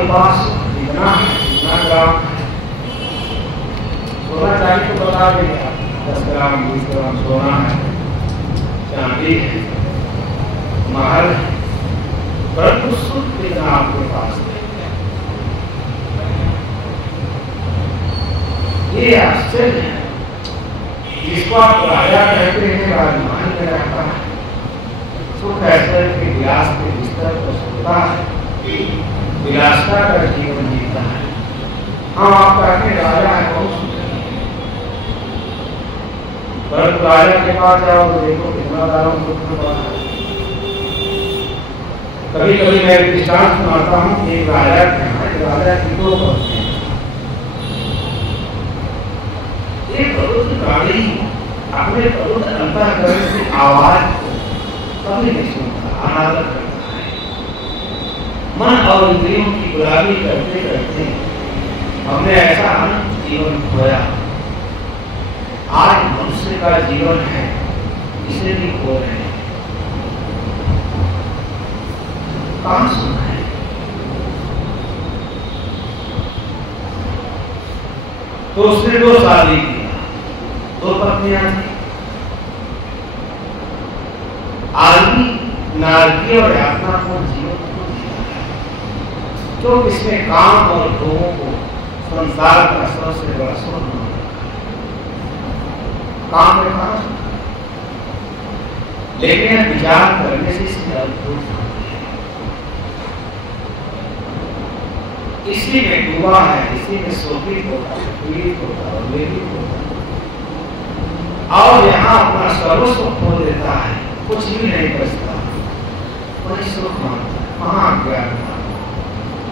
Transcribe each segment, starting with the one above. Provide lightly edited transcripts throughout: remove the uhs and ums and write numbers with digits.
आपके पास जितना है, जितना ग्राम है, सोना चांदी तो बता देंगे आप, 10 ग्राम 20 ग्राम सोना है, चांदी है, महल है, परंतु सुख कितना आपके पास है। ये आश्चर्य है। जिसको आप राजा कहते हैं, राजमहल में रहता है, सुख ऐश्वर्य के विलास के बिस्तर पर सोता है, विलासता का जीवन जीता है। हम आप कहते हैं राजा है, बहुत सुख है, परंतु राजा के पास जाओ तो देखो कितना दारुण दुख में पड़ा है। कभी कभी मैं दृष्टांत सुनाता हूँ कि एक राजा की दो पत्नी, एक प्रबुद्ध प्राणी अपने प्रबुद्ध अंतःकरण से आवाज कभी नहीं सुनता, अनादर करता है। मन और इंद्रियों की गुलामी करते करते हमने ऐसा अनंत जीवन खोया। आज मनुष्य का जीवन है, इसे भी खो रहे हैं। कहां सुना है? तो उसने 2 शादी किया, 2 पत्नियां थी। आदमी नारकीय और यातनापूर्ण जीवन को जीता है, जो इसमें काम और भोगों को संसार का सबसे बड़ा सुख माना। काम में कहा, लेकिन विचार करने से इसमें अद्भुत है। इसी में डूबा है, इसी में शोकित होता है, पीड़ित होता है, वेदित होता है, और यहाँ अपना सर्वस्व खो देता है, कुछ भी नहीं बचता, वही सुख मानता है, महाज्ञान,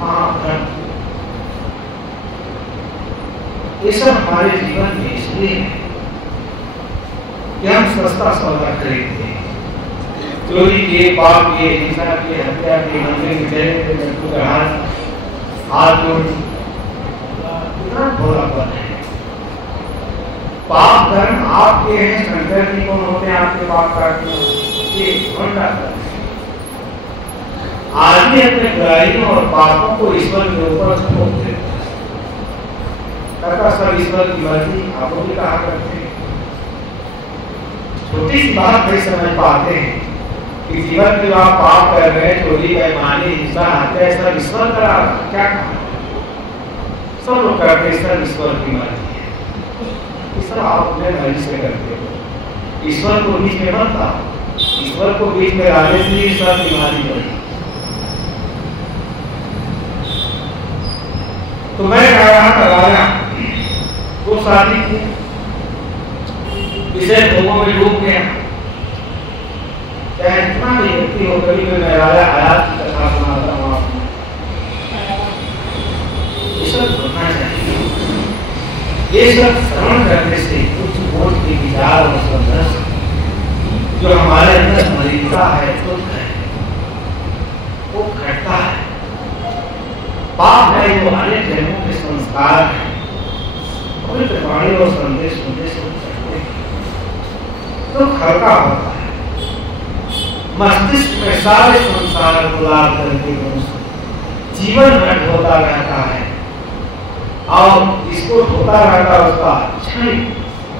महाभ्रम। ये सब हमारे जीवन में इसलिए है कि हम सस्ता सौदा खरीदते हैं, चोरी किए, पाप किए, हिंसा किए, हत्या की, मंदिर में चले जंतु का हाथ जोड़, कितना भोलापन है। पाप धर्म आपके हैं, शंकर जी कौन होते हैं आपके पाप काटने? ये घंटा है। आदमी अपने बुराइयों और पापों को ईश्वर के ऊपर थोप देता है, कहता सब ईश्वर की मर्जी, आपको भी कहा करते हैं। छोटी सी बात नहीं समझ पाते हैं कि जीवन में आप पाप कर रहे हैं, चोरी, बेईमानी, हिंसा, हत्या, सब ईश्वर करा, क्या कहा? सब लोग करते हैं, सब ईश्वर की मर्जी है, ये सब आप अपने मर्जी से करते हो। ईश्वर को बीच में मत लाओ, ईश्वर को बीच में लाने से ही सब बीमारी बढ़ी। तो मैं कह रहा था राजा 2 शादी की, विषय भोगों में डूब गया। चाहे इतना भी व्यक्ति हो, कभी मैं राजा आयात की कथा सुनाता हूँ आपको, ये सब सुनना चाहिए। ये सब श्रवण करने से कुछ बोध के विचार और संघर्ष जो हमारे अंदर मलिनता है, दुख है, वो घटता है। पाप है वो अनेक जन्मों के संस्कार है, पवित्र वाणी और संदेश सुनने से तो हल्का होता है। मस्तिष्क में सारे संसार को लाभ करके जीवन नष्ट होता रहता है, और इसको होता रहता उसका क्षण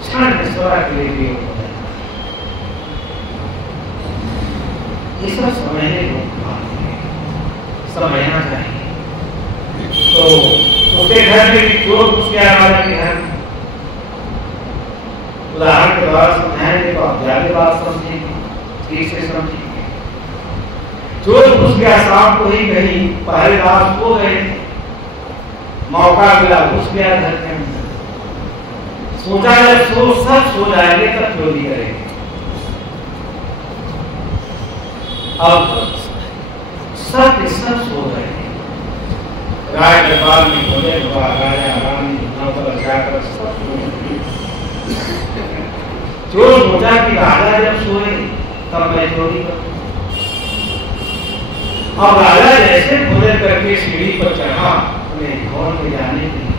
क्षण ईश्वर के लिए भी होता है। ये सब समझने को समझना चाहिए। तो उसके घर में जो कुछ क्या राजा के घर, उदाहरण के द्वारा समझाएंगे तो आप ज्यादा बात समझेंगे, ठीक से समझेंगे। जो घुस गया शाम को ही कहीं, पहले रात सो गए, मौका मिला घुस गया घर के अंदर, सोचा जब सब सो जाएंगे तब चोरी करेंगे। अब सब सो गए, राय दरबार में खोले, राजा रानी नौकर जाकर सब जो सोचा कि राजा जब सोए तब मैं चोरी करूं। अब राजा जैसे भोजन करके सीढ़ी पर चढ़ा अपने भवन में जाने के लिए,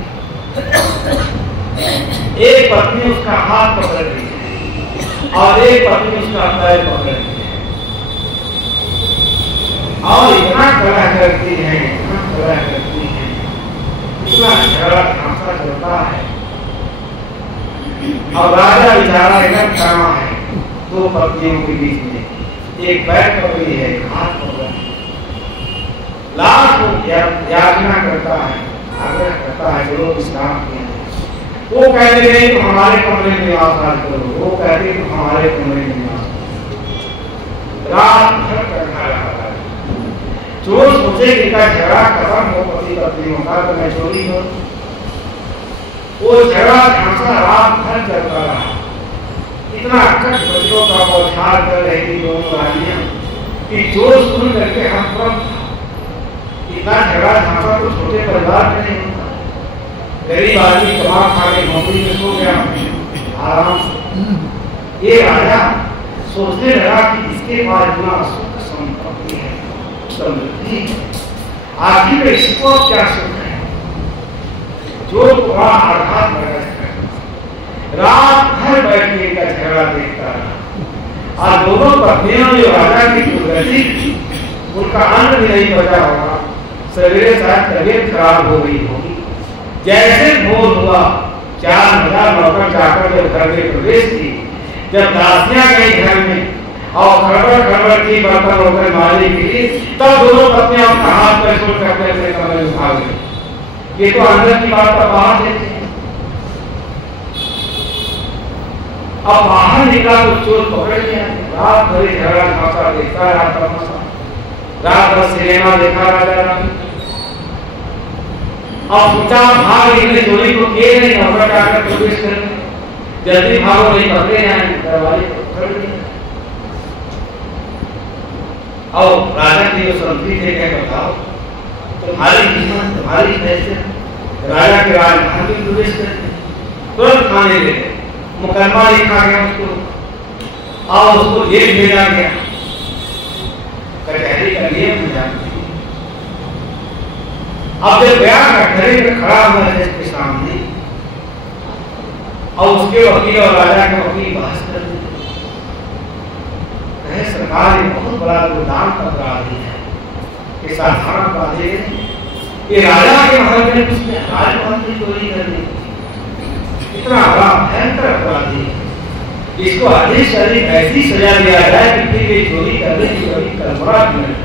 एक पत्नी उसका हाथ पकड़ रही है और एक पत्नी उसका पैर पकड़ रही है, और इतना कड़ा करती है, इतना कड़ा करती है पता चलता है। अब राजा बेचारा एकदम खड़ा है दो पत्नियों के बीच में, एक पैर पकड़ी है, एक हाथ पकड़ा है। लास्ट को याचना करता है, आग्रह करता है, जो लोग इस्लाम किए हैं। वो कहते हैं तो हमारे कमरे में निवास करो, वो कहते हैं तो हमारे कमरे में निवास करो। रात भर करना रहा है। चोर सोचे कि इनका झगड़ा खत्म हो पति पत्नियों का, तो मैं चोरी करूं। वो झगड़ा झांसा रात भर चलता रहा। इतना कट बच्चों का बौछार कर रही थी दोनों रानियां कि चोर सुन करके हम तुरंत, इतना झगड़ा झांसा तो छोटे परिवार में नहीं होता। गरीब आदमी कमा खा के नौकरी में सो गया आराम से। ये राजा सोचने लगा कि इसके पास इतना सुख संपत्ति है, समृद्धि, आखिर इसको क्या सुख है जो वहां आघात लगा। रात भर बैठ के इनका झगड़ा देखता रहा। और दोनों पत्नियों जो राजा की दुर्गति, उनका अन्न भी नहीं बचा होगा, सवेरे शायद तबीयत खराब हो गई होगी। जैसे भोर हुआ, 4,000 नौकर जाकर जब घर में प्रवेश की, जब दासियां गई घर में और खड़बड़ की बर्तन होकर मारने के लिए, तब दोनों पत्नियां अपना हाथ में छोड़ करके अपने कमरे में भाग गई। ये तो अंदर की बात का बाहर देते हैं। अब बाहर निकला तो चोर पकड़ लिया। रात भर झगड़ा झांसा देखता रहा, रात भर सिनेमा देखा राजा। अब सोचा भाग निकले, चोरी को किए नहीं, नौकर जाकर प्रवेश कर, जल्दी भागो नहीं पकड़े जाएंगे। दरवाजे को पकड़ लिया। और राजा की जो संतरी थे, क्या बताओ, तुम्हारी हिम्मत, तुम्हारी हैसियत, राजा के राजमहल में प्रवेश करते, तुरंत खाने ले गए। मुकदमा लिखा गया उसको और उसको जेल भेजा गया। कचहरी का नियम है। अब जब गया कचहरी में खड़ा हुआ है इसके सामने, और उसके वकील और राजा के वकील बहस कर रहे थे। कहे सरकार ये बहुत बड़ा दुर्दांत अपराधी है, ये साधारण अपराधी नहीं, ये राजा के महल में उसने राजमहल की चोरी करनी, इतना बड़ा भयंकर अपराधी है। इसको अधिक से अधिक ऐसी सजा दिया जाए कि फिर ये चोरी करने की कभी कल्पना नहीं।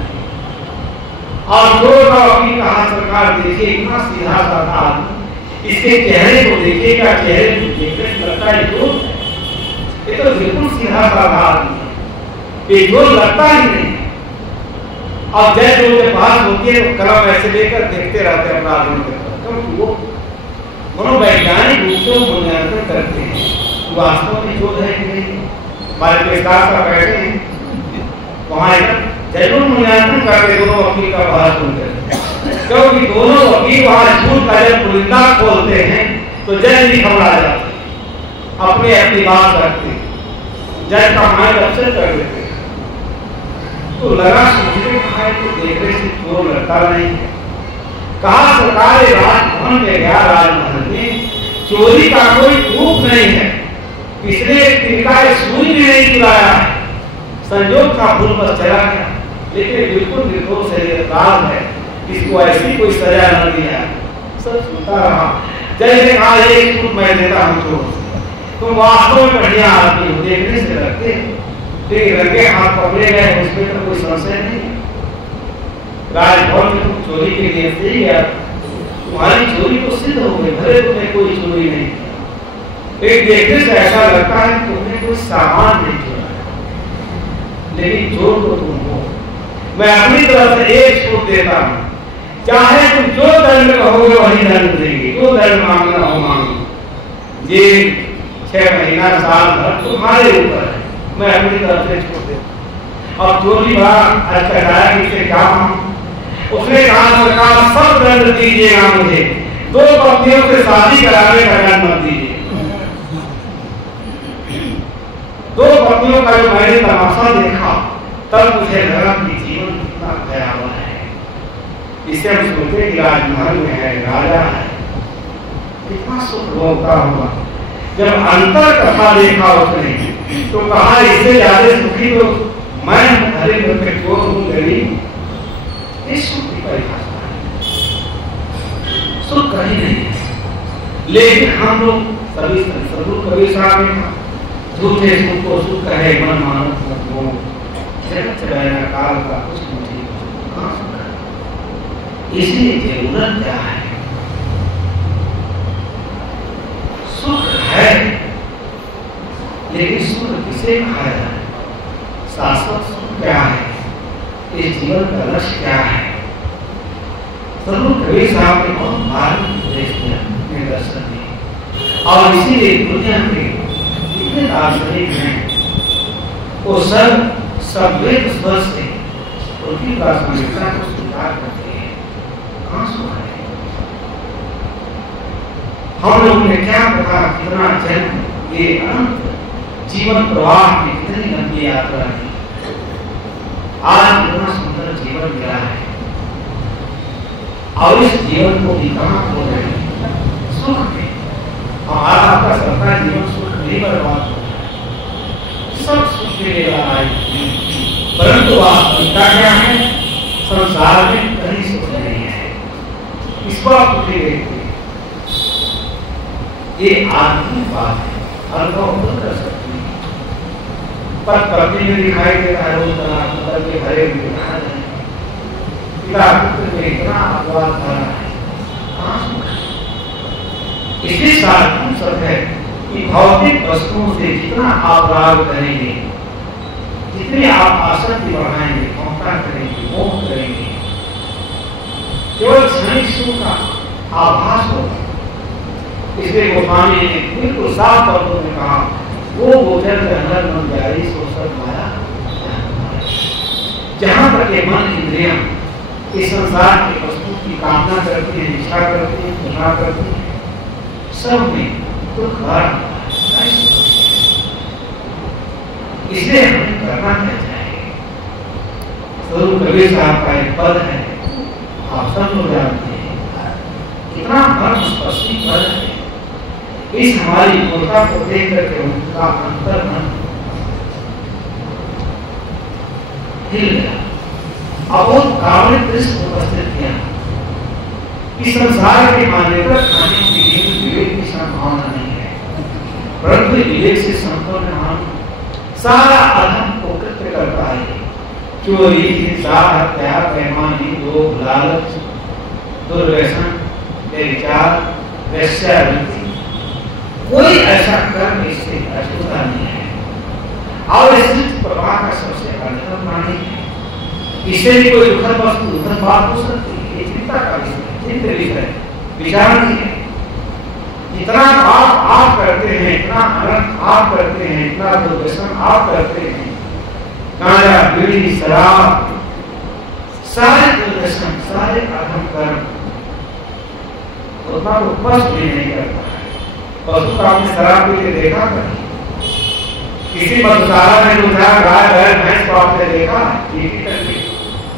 और चोर का वकील कहा सरकार देखिए इतना सीधा साधा आदमी, इसके चेहरे को देखिएगा, चेहरे को देखने से लगता है चोर, ये तो बिल्कुल सीधा साधा आदमी है, ये चोर लगता ही नहीं। अब जज उनके पास होती है तो कलम ऐसे लेकर देखते रहते हैं अपराधियों के तरफ, क्योंकि वो मनोवैज्ञानिक रूप से मूल्यांकन करते हैं वास्तव में चोर है कि नहीं। हमारे पेशकार का बैठे हैं वहां जरूर मूल्यांकन करके दोनों वकील का बहस सुनते हैं, क्योंकि दोनों वकील वहां झूठ का जब पुलिंदा खोलते हैं तो जज भी घबरा जाते, अपनी अपनी बात रखते, जज का माइंड अपसेट कर देते। तो लगा सोचने कहा तो देखने से चोर लगता नहीं है। कहा सरकार राजभवन में गया, राजमहल में चोरी का कोई प्रूफ नहीं है, इसलिए तिनका सुई भी नहीं चुराया है, संयोग का फूल बस चला गया, लेकिन बिल्कुल निर्दोष है, अपराध है, इसको ऐसी कोई सजा न दिया। सब सुनता रहा। जैसे कहा एक छूट मैं देता हूँ चोर, तुम वास्तव में बढ़िया आदमी हो, देखने से लगते, लेकिन रंगे हाथ पकड़े गए उसमें तो कोई संशय नहीं। राजभवन में तुम चोरी के लिए से गया, तुम्हारी चोरी तो सिद्ध हो गई, भले तुमने कोई चोरी नहीं की, एक देखने से ऐसा लगता है तुमने कोई सामान नहीं चोरा, लेकिन चोर तो तुम हो। मैं अपनी तरफ से एक छूट देता हूँ, चाहे तुम जो दंड कहोगे वही दंड देंगे, जो दंड मांगना हो मांगो, ये 6 महीना साल भर तुम्हारे ऊपर है, मैं अपनी तरफ से छूट देता। अब चोरी बड़ा अच्छा किसे काम, उसने कहा सरकार सब दंड दीजिएगा मुझे, 2 पत्नियों से शादी कराने का दंड मत दीजिए। 2 पत्नियों का जो मैंने तमाशा देखा तब मुझे लगा कि जीवन कितना भयावह है। इससे हम सोचते कि राजमहल में है, राजा है, कितना सुख भोगता होगा। जब अंतर कथा देखा उसने तो कहा इससे ज्यादा सुखी तो मैं हरे घर में चोर हूं, गरीब, इस सुख की परिभाषा है, सुख कहीं नहीं है। लेकिन हम लोग सभी सदगुरु कबीर साहब ने कहा, झूठे सुख को सुख कहे मन मानस मत हो, जगत चलाना काल का कुछ मुझे कहाँ सुना। इसलिए जरूरत क्या है? सुख है, लेकिन सुख किसे कहा जाए? शाश्वत सुख क्या है? इस जीवन का लक्ष्य क्या है? सदगुरु कबीर साहब ने बहुत मार्ग उपदेश दिया, दर्शन दिए, और इसीलिए दुनिया में जितने दार्शनिक हैं वो सब वेद स्वर से उनकी दार्शनिकता को स्वीकार करते हैं। कहाँ सुना है? हम लोग ने क्या पता कितना जन्म, ये अनंत जीवन प्रवाह में कितनी लंबी यात्रा की, आज कितना सुंदर जीवन मिला है, और इस जीवन को भी कहाँ खो रहे हैं? सुख में। हमारा आपका सबका जीवन सुख नहीं बर्बाद हो रहा है, सब सुख के लिए आए, परंतु वास्तविकता क्या है? संसार में कहीं सुख नहीं है। इस बात को देखते ये आत्मिक बात है, अनुभव तो कर सकते हैं, पर पत्नी में दिखाई देता है रोज मतलब के भरे हुए दिखाना जाए, पिता पुत्र में इतना अपवाद भरा है, कहाँ सुख है? इसलिए सार्थक सब है कि भौतिक वस्तुओं से जितना आप राग करेंगे, जितनी आप आसक्ति बढ़ाएंगे, ममता करेंगे, मोह करेंगे, केवल क्षणिक सुख का आभास होगा। इसलिए गोस्वामी ने बिल्कुल साफ तौर में कहा, वो भोजन के अंदर मन जारी सो सब माया। जहां तक के मन इंद्रियां इस संसार के वस्तु की कामना करती है, इच्छा करती है, घृणा करती है, सब में दुख भरा है। इसलिए हमें करना क्या चाहिए? सदगुरु कबीर साहब का एक पद है, आप सब लोग जानते हैं, कितना मर्म स्पर्शी पद है। इस हमारी मूर्खता को देख करके उनका अंतर मन हिल गया, अब वो कावड़ दृश्य उपस्थित किया कि संसार के मान्यता खाने के लिए विवेक की संभावना नहीं है, परंतु विवेक से संपूर्ण हम सारा अधम को कृत्य करता है। चोरी, हिंसा, हत्या, बेईमानी, लोभ, लालच, दुर्व्यसन, बेविचार, वेश्यावृत्ति, कोई ऐसा कर्म इससे अछूता नहीं है, और इस प्रवाह का सबसे अंतिम प्राणी है। इससे भी कोई दुखद वस्तु, दुखद बात हो सकती है, ये चिंता का विषय, चिंता विषय, विचार नहीं है। जितना पाप आप करते हैं, इतना अनर्थ आप करते हैं, इतना दुर्व्यसन आप करते हैं, गांजा, बीड़ी, शराब, सारे दुर्व्यसन, सारे अधम कर्म, उतना तो स्पष्ट भी नहीं करता है। पशु का आपने शराब पी के देखा कभी? किसी मधुशाला में जो गाय बैल भैंस को आपने देखा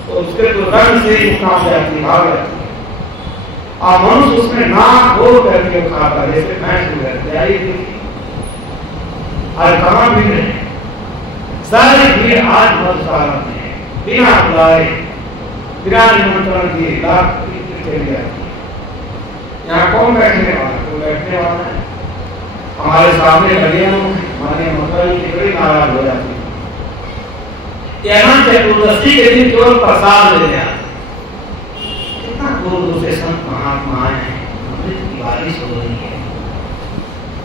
तो उसके दुर्गंध से भाग जाती है, और मनुष्य उसमें नाक धो करके खाता है, जैसे भैंस गुजरती। और कहाँ भी नहीं, सारी भीड़ आज मधुशाला में है, बिना बुलाए, बिना निमंत्रण दिए लाख चली जाती है। यहाँ कौन बैठने वाला? कोई बैठने वाला है? हमारे सामने लगे हमारे मतलब की बड़ी नाराज हो जाती है। चतुर्दशी के दिन केवल प्रसाद ले लिया, कितना दूर दूर से संत महात्मा आए हैं, अमृत की बारिश हो रही है,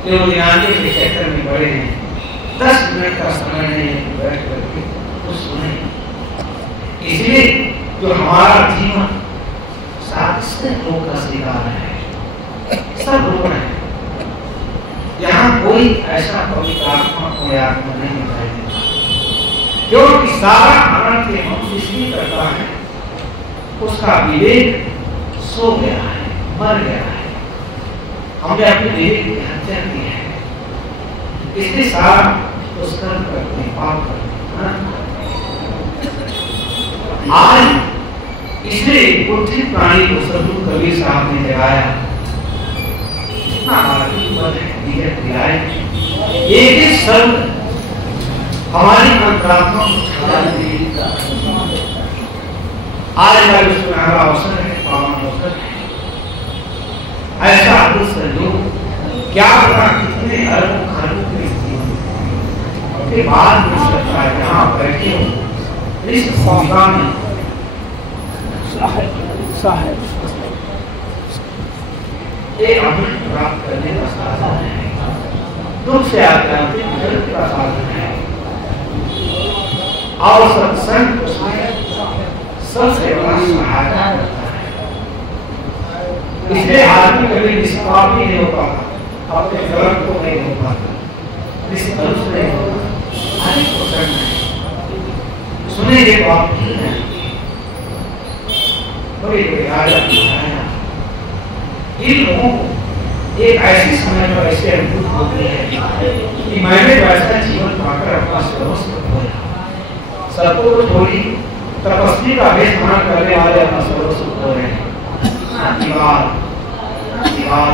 केवल ज्ञानी के चक्कर में पड़े हैं, 10 मिनट का समय नहीं बैठ करके कुछ सुने। इसलिए जो हमारा जीवन सात रोग का शिकार है, सब रोग है। यहाँ कोई ऐसा पवित्र आत्मा कोई आत्मा नहीं दिखाई देता, क्योंकि सारा अनर्थ के हम इसलिए करता है, उसका विवेक सो गया है, मर गया है, हमने अपने विवेक की हत्या की है, इसलिए सारा दुष्कर्म करते हैं, पाप करते हैं। आज इसलिए कुत्थित प्राणी को सदगुरु कबीर साहब ने जगाया, एक ही शब्द हमारी अंतरात्मा को आज का विश्व अवसर है, पावन अवसर है। ऐसा अद्भुत संयोग क्या पता कितने अरबों खरबों के जीवन के बाद मुझे लगता है यहाँ बैठे हो इस मौका में एक अमृत प्राप्त करने का साधन है, दुख से आध्यात्मिक जगत का साधन है, और सत्संग सबसे बड़ा सहायता करता है। इसलिए आदमी कभी निष्पाप ही नहीं हो पाता, अपने कर्म को नहीं हो पाता, निष्कलुष नहीं होता। सुनेंगे तो आप बड़े बड़े राजा इन लोगों को एक ऐसे समय पर ऐसे अनुभूत होते हैं कि मैंने वैसा जीवन पाकर अपना सर्वस्व खोया। सबको तो थोड़ी तपस्वी का वेश धारण करने वाले अपना सर्वस्व खो रहे हैं। दीवार दीवार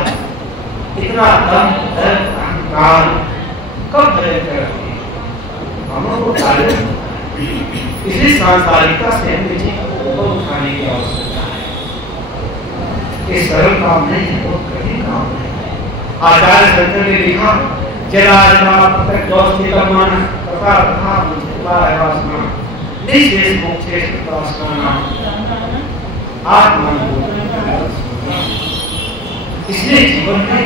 इतना दम दर्द अहंकार कब भयंकर है, हम लोग को इसलिए सांसारिकता से हमें जीवन को उठाने की आवश्यकता है। ये सरल काम नहीं है, बहुत कठिन काम है। आचार्य शंकर ने लिखा जरा इसलिए जीवन में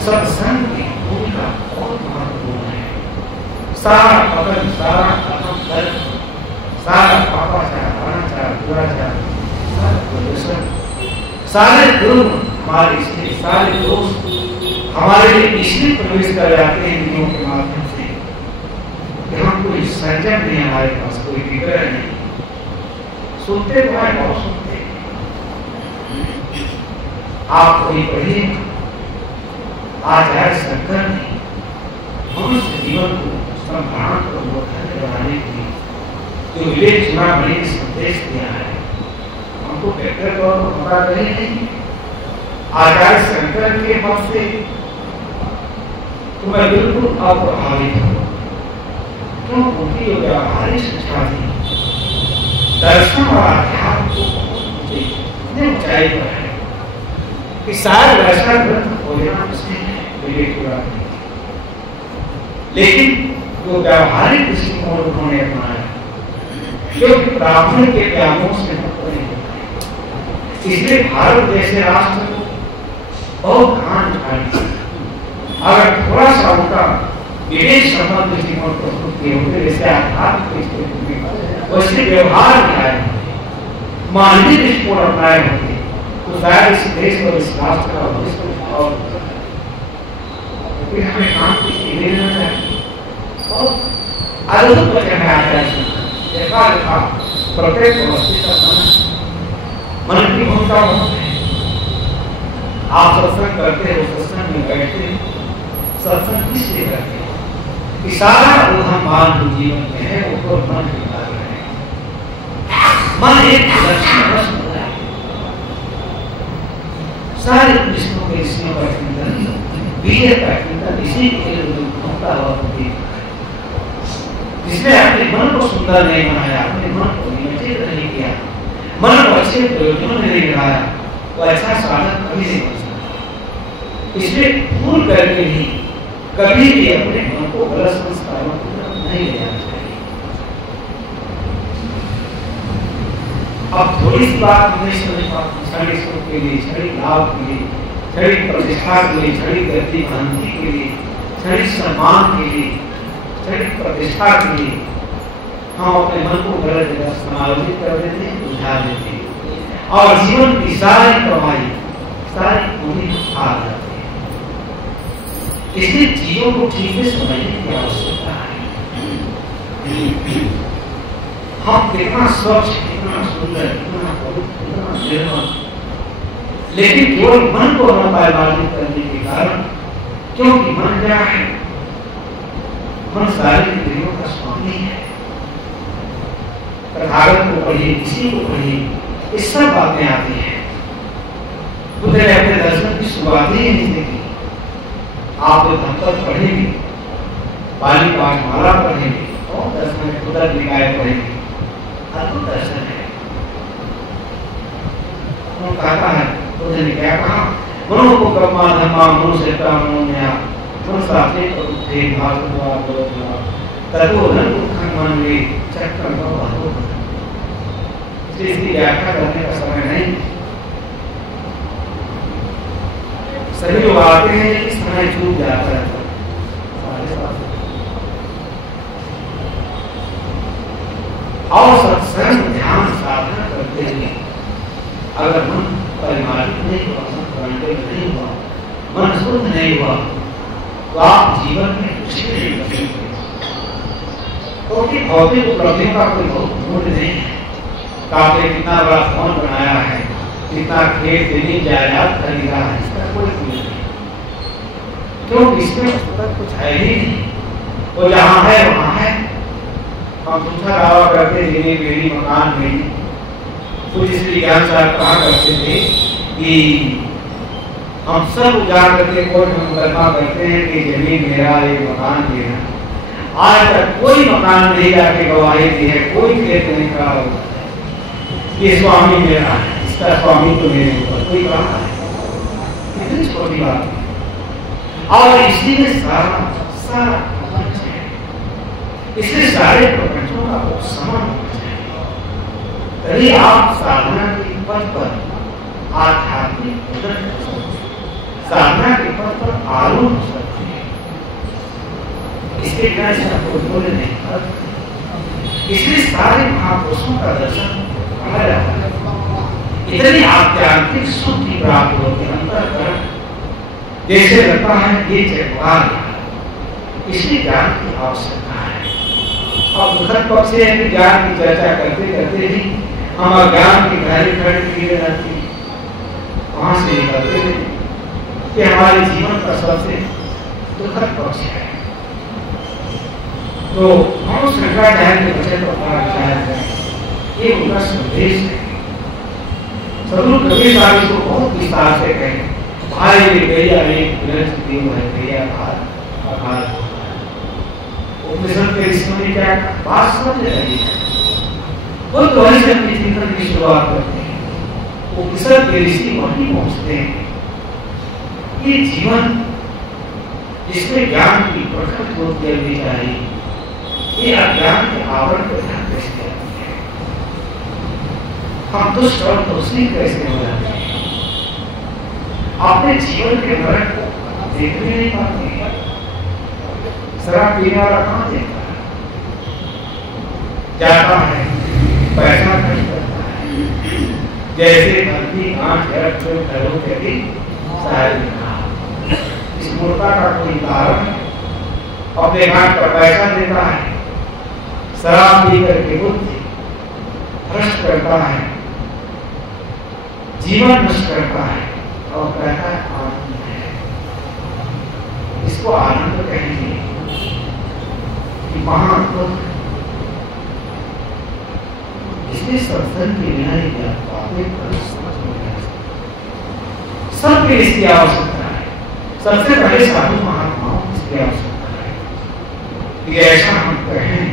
सत्संग की भूमिका बहुत महत्वपूर्ण है। सारा पतन, सारा दर्द, सारा पापाचार, अनाचार, दुराचार, सारे गुण हमारे इसलिए सारे दोस्त हमारे लिए इसलिए प्रवेश कर जाते हैं विधियों के माध्यम से कि हम कोई संयम नहीं, हमारे पास कोई विग्रह नहीं। सुनते तो है, बहुत सुनते हैं। आप कोई पढ़िए, आचार्य शंकर ने मनुष्य जीवन को संभ्रांत और मूर्खता बनाने के लिए जो विवेक चूड़ामणि ने संदेश दिया है, हमको व्यक्तिगत तौर पर पता नहीं। आचार्य शंकर के मत से तो मैं बिल्कुल अप्रभावित हूँ, क्यों? उनकी जो व्यावहारिक शिक्षा थी, दर्शन और अध्यात्म को इतने ऊंचाई पर है कि शायद वैसा ग्रंथ खोजना उसने विवेक चूड़ामणि, लेकिन जो व्यावहारिक दृष्टिकोण उन्होंने अपनाया, क्योंकि ब्राह्मण के व्यामोह से मुक्त नहीं होता, इसलिए भारत जैसे राष्ट्र को बहुत कान उठानी। अगर थोड़ा सा उनका विवेक संबंध दृष्टिकोण प्रस्तुत किए होते, जैसे आध्यात्म वैसे व्यवहार दिखाए, मानवीय दृष्टिकोण अपनाए होते, तो शायद इस देश और इस राष्ट्र का भविष्य हमें काम की लेना चाहिए। और अद्भुत वचन है आचार्य देखा देखा प्रत्येक वस्तु का मन की भूमिका बहुत है। आप सत्संग करते हो, सत्संग में बैठते हो, सत्संग किसलिए करते हो कि सारा उधम मान जो जीवन में है वो तो मन के कार्य है। मन एक लक्ष्य है, सारे कृष्णों के ऋषियों का चिंतन, वीर का चिंतन इसी के लिए होता हुआ प्रतीक है। जिसने अपने मन को सुंदर नहीं बनाया, अपने मन को नियंत्रित नहीं किया, मन को अच्छे प्रयोजनों में नहीं लगाया, वो ऐसा साधक कभी नहीं बन सकता। इसलिए भूल करके भी कभी भी अपने मन को गलत संस्कारों की तरफ नहीं ले जाना चाहिए। अब थोड़ी सी बात हमने समझ पाती, क्षणिक सुख के लिए, क्षणिक लाभ के लिए, क्षणिक प्रतिष्ठा के लिए, क्षणिक गति भ्रांति के लिए, क्षणिक सम्मान के लिए, क्षणिक प्रतिष्ठा के लिए हम अपने मन को गलत जगह समायोजित कर देते हैं, उलझा देते हैं, और जीवन की सारी कमाई, सारी पूंजी आ जाती है। इसलिए चीजों को ठीक से समझने की आवश्यकता है। हम कितना स्वच्छ, कितना सुंदर, कितना पवित्र, कितना निर्मल, लेकिन केवल मन को न पायबाजित करने के कारण, क्योंकि मन क्या है? मन सारी इंद्रियों का स्वामी है। तथागत को पढ़िए, किसी को पढ़िए, ये सब बातें आती हैं। बुद्ध ने अपने दर्शन की शुरुआत ही नहीं देखी। आप जो धम्मपद पढ़ेंगे, पाली पाठमाला पढ़ेंगे, और दर्शन में खुदा निकाय पढ़ेंगे, अद्भुत दर्शन है। उन्होंने कहा है, बुद्ध ने क्या कहा? मनो को कर्मा धर्मा मनुष्य कामोन्या मनसाते उठे भागवा बोलना ततो न दुखं मन में चक्कर का भागो। इसकी व्याख्या करने का समय नहीं। सभी लोग आते हैं इस समय चूक जाता है। और सत्संग ध्यान साधना करते हुए अगर मन परिमार्जित नहीं हुआ, नहीं हुआ, मन शुद्ध नहीं हुआ, तो आप जीवन में कुछ नहीं कर सकते। क्योंकि भौतिक उपलब्धियों का कोई बहुत मूल्य नहीं है। आपने कितना बड़ा फोन बनाया है, कितना खेत देने जायदाद खरीदा है, इसका कोई मूल्य नहीं। क्योंकि इसमें कुछ है ही नहीं। वो जहाँ है वहाँ है। हम दूसरा दावा करते जिन्हें मेरी मकान मिली, कुछ इसलिए ज्ञान साहब कहा करते थे कि हम सब उजाड़ करके कोर्ट में मुकदमा करते हैं कि जमीन मेरा, ये मकान मेरा। आज तक कोई मकान नहीं जाके गवाही दी है, कोई खेत नहीं खड़ा होगा ये स्वामी मेरा है, इसका स्वामी तो मेरे ऊपर, कोई कहा है? कितनी छोटी बात है। और इसी में सारा इसलिए सारे प्रपंचों का उपशमन होना चाहिए। तभी आप साधना के पथ पर आध्यात्मिक साधना के पथ पर आरूढ़ हो सकते हैं। इसके बिना इसका कोई मूल्य नहीं था। इसलिए सारे महापुरुषों का दर्शन कहा जाता है। इतनी आध्यात्मिक सुख की प्राप्ति होती है अंतःकरण, जैसे लगता है ये जगवाल। इसलिए ज्ञान की आवश्यकता है। अब दुखद पक्ष है कि ज्ञान की चर्चा करते करते ही हम अज्ञान की गहरी खड़ी किए जाती है। वहां से निकलते हैं कि हमारे जीवन का सबसे दुखद पक्ष है। तो हम शंकराचार्य के वचन को ये उनका संदेश है। सदगुरु कबीर साहब इसको बहुत विस्तार से कहें। भाई ने गैया एक ग्रंथ देव है, गैया भार उपनिषद के ऋषियों ने क्या बात समझ रही है। वो तो वहीं से अपनी चिंतन की शुरुआत करते हैं। उपनिषद के ऋषि वहीं पहुंचते हैं। ये जीवन जिसमें ज्ञान की प्रखर ग्रोथ करनी चाहिए, ये अज्ञान के आवरण को ध्यान कैसे करते हैं। हम दुष्ट और दोषी कैसे हो जाते हैं। अपने जीवन के नरक को देख भी नहीं पाते हैं। शराब पीने वाला कहाँ देखता है? जाता है, पैसा खर्च करता है। जैसे धरती आंख घरों के भी इस मूर्ता का कोई कारण अपने हाथ पर पैसा देता है, शराब पी करके बुद्धि भ्रष्ट करता है, जीवन नष्ट करता है और कहता है आनंद है। इसको आनंद कहेंगे कि महान इसलिए सत्संग के बिना ही बातें समझ नहीं आ सकती। सबके इसकी आवश्यकता है। सबसे पहले साधु महात्माओं की इसकी आवश्यकता है कि ऐसा हम कहें,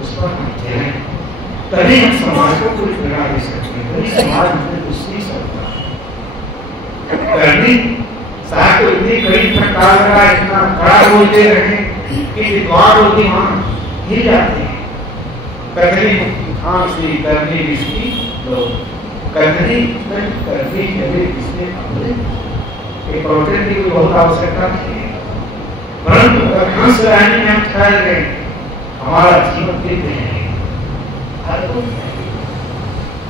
उस पर हम चलें, तभी हम समाज को कोई प्रेरणा दे सकते हैं। तभी समाज हमें कुछ सीख सकता है। करनी साहब को इतनी कड़ी फटकार रहा, इतना बड़ा बोलते रहे कि विद्वान लोग वहां हिल जाते हैं। करनी खांसी करनी इसकी लोग करनी करनी कभी इसमें एक प्रोटीन की बहुत आवश्यकता थी। परंतु हंस रहने में हम ठहर गए, हमारा जीवन दिव्य है।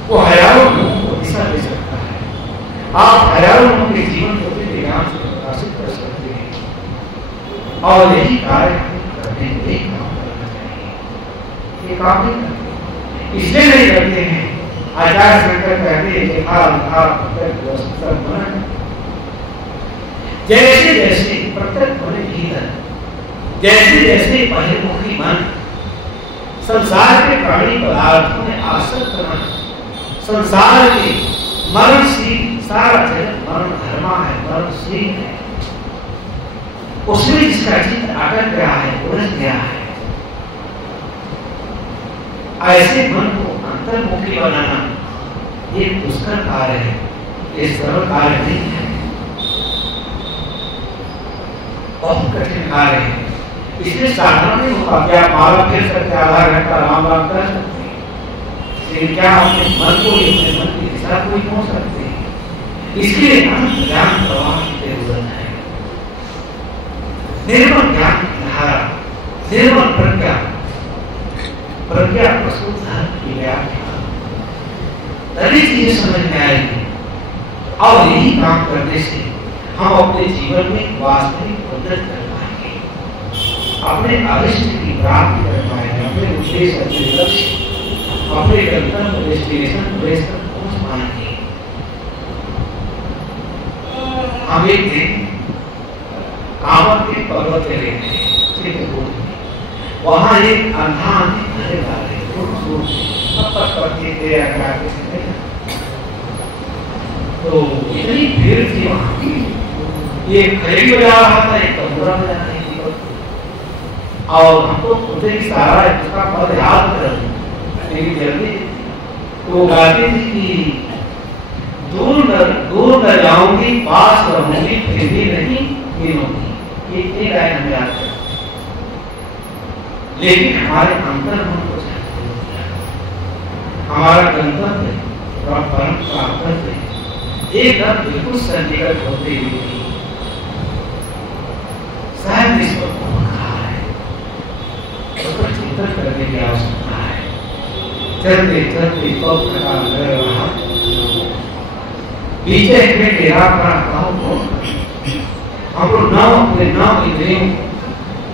वो हजारों लोगों को दिशा दे सकता है। आप हजारों लोगों के जीवन को दिव्य ज्ञान से प्रकाशित कर सकते हैं। और यही कार्य करने के लिए काम करना चाहिए। ये काम नहीं करते, इसलिए नहीं करते हैं। आचार्य शंकर कहते हैं कि जैसे जैसे प्रत्यक्ष होने भीतर, जैसे जैसे बहिर्मुखी मन संसार के प्राणी पदार्थों में आसक्त मन, संसार के मरणशील, सारा जगत मरण धर्मा है, मरणशील है, उसमें जिसका चित्त अटक गया है, उलझ गया है, ऐसे मन को अंतर्मुखी बनाना एक दुष्कर कार्य है, ये सरल कार्य नहीं है। खा रहे हैं, इसलिए साधना नहीं होता। क्या माला फिर सकते, आधा घंटा राम राम कर सकते हैं, लेकिन क्या अपने मन को अपने मन की दिशा को ही पहुंच सकते हैं? इसलिए ज्ञान प्रवाह की जरूरत है। निर्मल ज्ञान की धारा, निर्मल प्रज्ञा, प्रज्ञा प्रसूत धर्म की व्याख्या, तभी चीजें समझ में आएगी। और यही काम करने से हम अपने जीवन में वास्तविक उन्नति कर पाएंगे, अपने अभिष्ट की प्राप्ति कर पाएंगे, अपने उद्देश्य, अपने लक्ष्य, अपने गंतव्य डेस्टिनेशन प्लेस तक पहुंच पाएंगे। हम एक दिन कामत के पर्वत पे रहते हैं, वहां एक अंधा आंधी घरे ला रहे तो इतनी भीड़ थी वहां, ये खड़ी बजा रहा था, एक तंबूरा बजा रही थी, और हमको सोचे कि सारा इसका पद याद कर लेकिन जल्दी तो गाती थी कि दूर न जाऊंगी, पास रहूंगी, फिर भी नहीं गिनूंगी। ये लाइन हमें याद है, लेकिन हमारे अंतर मन को हमारा गंतव्य और परम प्राप्त एकदम बिल्कुल सन्निकट होते हुए शायद इस पर चिंतन करने की आवश्यकता है। चलते चलते बीचे में डेरा पर हम लोग न अपने न इंद्रियों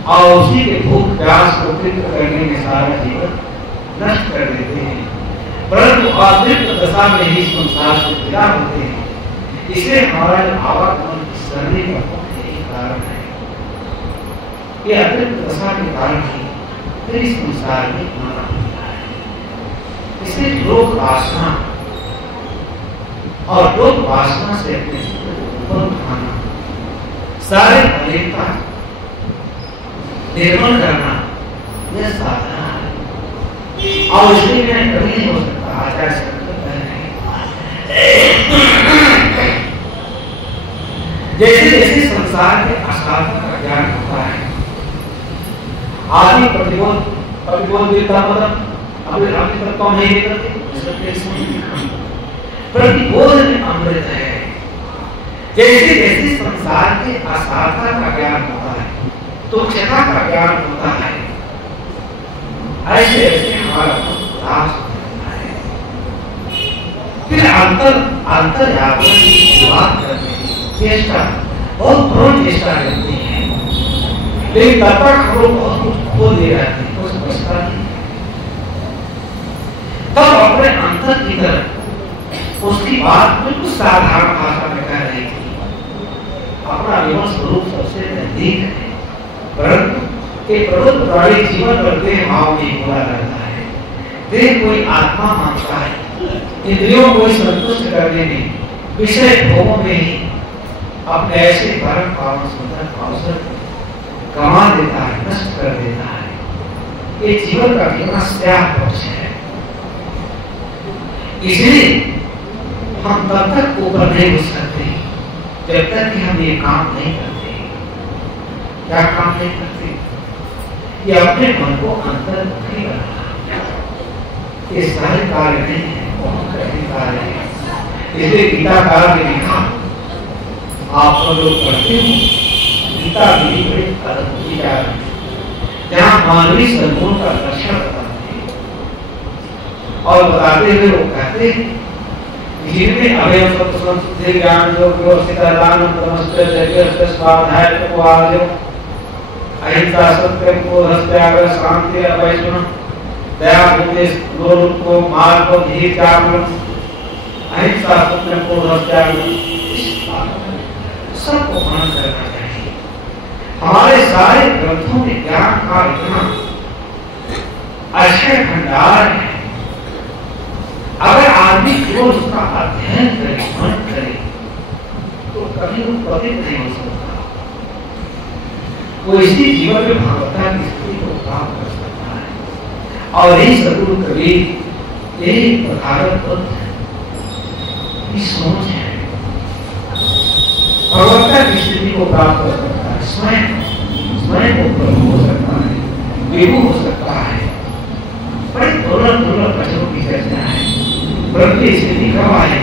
और उसी के भूख प्यास को तृप्त करने में सारा जीवन नष्ट कर देते हैं, परंतु अतृप्त दशा में ही संसार से विदा होते हैं। इसे हमारा आवागमन करने का यही कारण है। ये अतृप्त दशा के कारण ही फिर इस संसार में आना होता है। इसे लोक वासना और लोक वासना से अपने ऊपर उठाना, सारे फलिता निर्मल करना, यह साधना है। और इसलिए मैं कभी नहीं हो सकता आचार्य से जैसे जैसे संसार के असाधन का ज्ञान होता है, आदि प्रतिबोध देता मतलब अभी तक तो नहीं देते, प्रतिबोध में अमृत है। जैसे जैसे संसार के असाधन का ज्ञान होता है, तुच्छता का ज्ञान होता है, ऐसे ऐसे हमारा उदास होता है। फिर अंतर यात्रा की शुरुआत करने की चेष्टा बहुत प्रौढ़ चेष्टा करती है, लेकिन तब तक हम लोग बहुत कुछ खो दे रहे थे, कुछ बचता नहीं। तब अपने अंतर की तरफ उसकी बात बिल्कुल साधारण भाषा में कह रही थी। अपना विमल स्वरूप सबसे नजदीक है, परंतु एक प्रबुद्ध प्राणी जीवन पर देह भाव नहीं बोला रहता है। देह कोई आत्मा मानता है, इंद्रियों को संतुष्ट करने में, विषय भोगों में ही अपने ऐसे परम पावन सुंदर अवसर गंवा देता है, नष्ट कर देता है। ये जीवन का कितना स्याह पक्ष है। इसलिए हम तब तक ऊपर नहीं घुस सकते जब तक कि हम ये काम नहीं करते। क्या काम नहीं करते? ये अपने मन को अंतर्मुखी करना। ये सारे कार्य नहीं है, बहुत कठिन कार्य है। इसलिए गीताकार ने लिखा, आप लोग पढ़ते हो गीता की बड़ी अद्भुत विचार है, जहाँ मानवीय सद्गुण का दर्शन बताते हैं और बताते हुए वो कहते हैं जिनमें अवयव सत्व संस्कृति ज्ञान योग व्यवस्थित दानम नमस्ते जयस्ते स्वाध्याय को आर्जो अहिंसा सत्य को हत्याग शांति अवैष्णव दया उपदेश लोभ को मार्ग को धीर त्याग अहिंसा सत्य को हत्याग सबको पालन करना चाहिए। हमारे सारे ग्रंथों में ज्ञान का इतना अक्षय भंडार है, अगर आदमी केवल उसका अध्ययन करे, मनन करे, तो कभी वो पतित नहीं हो सकता। वो इसी जीवन में भगवत्ता की स्थिति को प्राप्त कर सकता है। और यही सद्गुरु कबीर, यही प्रधारक बुद्ध की सोच है। भगवत्ता की स्थिति को प्राप्त कर सकता है स्वयं स्वयं को प्रभु हो सकता है, विभु हो सकता है। बड़े दुर्लभ वचनों की चर्चा है। परंतु स्थिति कब आए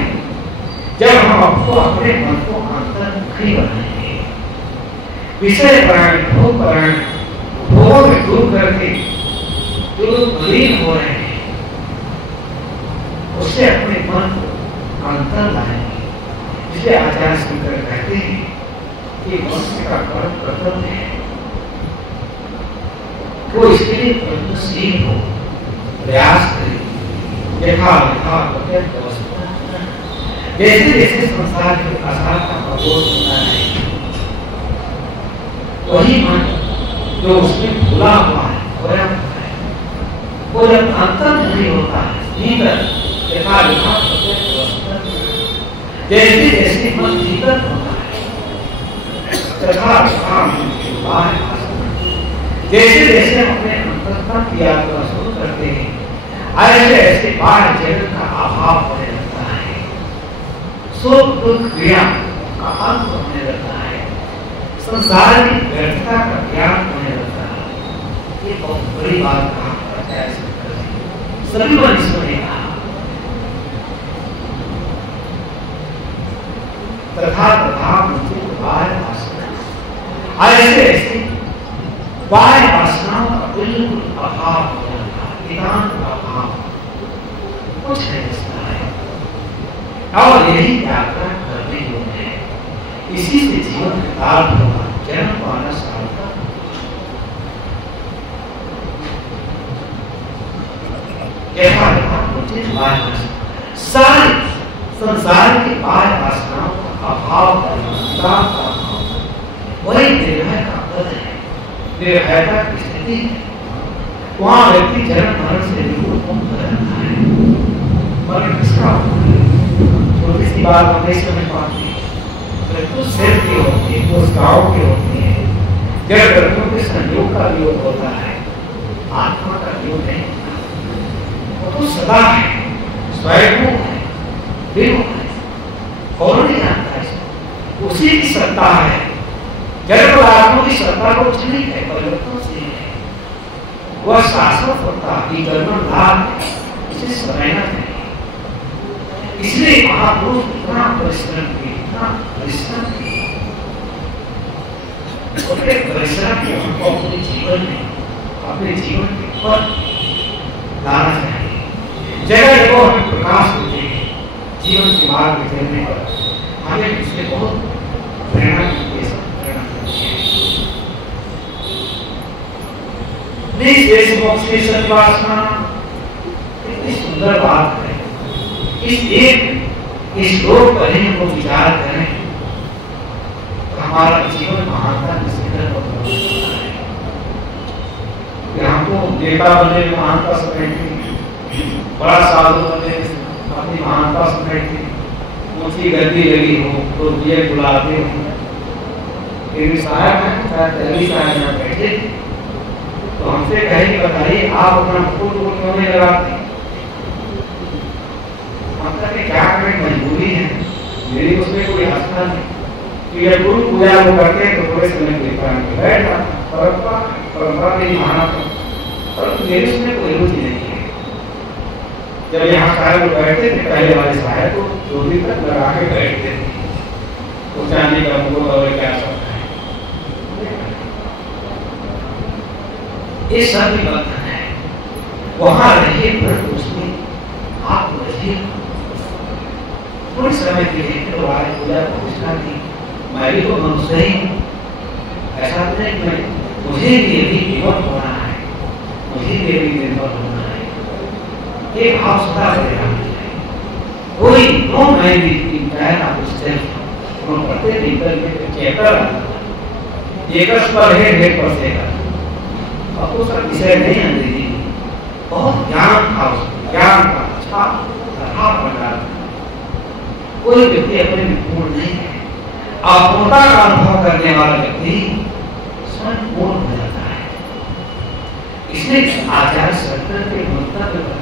जब हम आपको अपने मन को अंतर्मुखी बनाएंगे, विषय परायण, भोग परायण, भोग में डूब करके जो मलिन हो रहे हैं उससे अपने मन को अंतर लाएंगे। इसलिए आचार्य शंकर कहते हैं कि मनुष्य का कर्म कर्तव्य है वो इसके लिए प्रयत्नशील हो, प्रयास करे, जैसे जैसे संसार के आसार का प्रबोध होता है वही मन जो उसमें भूला हुआ है, खोया हुआ है, वो जब अंतर्मुखी होता है भीतर, जैसे जैसे मन भीतर होता है जैसे जैसे अपने अंतर्मन की यात्रा शुरू करते हैं ऐसे ऐसे बाहर जगत का अभाव होने लगता है, सुख दुख क्रिया का अंत होने लगता है, संसार की व्यर्थता का ज्ञान होने लगता है। ये बहुत बड़ी बात कहा सभी मनुष्यों ने कहा। तथा तथा मुझे बाह्य वासना, ऐसे ऐसे बाह्य वासनाओं का बिल्कुल अभाव हो जाता है, एकांत अभाव, कुछ नहीं बचता है। और यही यात्रा करने योग्य है। इसी से जीवन कृतार्थ होगा, जन्म पाना सार्थक। सारी संसार की बाह्य वासनाओं का अभाव, वही निर्भय का पद है, निर्भयता की स्थिति है। वहां व्यक्ति जन्म मरण से बिल्कुल मुक्त रहता है। मरण किसका होता है? छोटी सी बात हम नहीं समझ पाते, परंतु सिर की होती है, गाँव की होती है। जड़ ग्रंथों के संयोग का योग होता है, आत्मा का योग नहीं होता। वो तो सदा है, स्वयं है, कौन नहीं जानता है, उसी की सत्ता है। जड़ पदार्थों की सत्ता को कुछ नहीं है, परिवर्तनशील है। वह शाश्वत होता है, लाभ इसे समझना चाहिए। इसलिए महापुरुष इतना परिश्रम किए, इतना परिश्रम किए, परिश्रम के हमको अपने जीवन में, अपने जीवन के ऊपर लाना चाहिए। जगह जगह हमें प्रकाश देते हैं, जीवन के मार्ग में चलने पर हमें इससे बहुत प्रेरणा मिलती है। कितनी सुंदर बात है। इस श्लोक पर ही हमको विचार करें तो हमारा जीवन महानता निश्चित होता है। हमको नेता बनने में महानता समझते, बड़ा साधु बनने अपनी महानता समझते, ऊंची गद्दी लगी हो तो ये बुलाते हो, साहब है साहब बैठे तो हमसे कहेंगे बताइए आप अपना फूल क्यों नहीं लगाते? मतलब कि क्या करें, मजबूरी है मेरी, उसमें कोई आस्था नहीं। तो ये गुरु पूजा वो करते हैं तो थोड़े समय के बैठ जाता, परंपरा नहीं माना था, परंतु मेरी उसमें कोई रुचि नहीं है। जब यहाँ सारे लोग बैठते थे पहले वाले साहब को चोरी तक लगा के बैठते थे, तो चांदी का मुकुट और क्या सब ये सब भी बंधन है। वहां रहिए पर उसमें आप रहिए। थोड़ी समय के लिए तो आज पूजा पूछना थी, मैं भी तो मनुष्य ही हूँ, ऐसा नहीं मैं मुझे लिए भी विवश होना है, मुझे लिए भी निर्भर होना है। ये भाव सदा रहेगा। कोई नो मैं भी आप उससे प्रत्येक भीतर में चेतर एक स्वर है, ढेर पर से अब तो सब विषय नहीं अंग्रेजी, बहुत ज्ञान था, ज्ञान का अच्छा भंडार। कोई व्यक्ति अपने में पूर्ण नहीं है, अपूर्णता का अनुभव करने वाला व्यक्ति स्वयं पूर्ण हो जाता है। इसलिए आचार्य शंकर के मंतव्य पर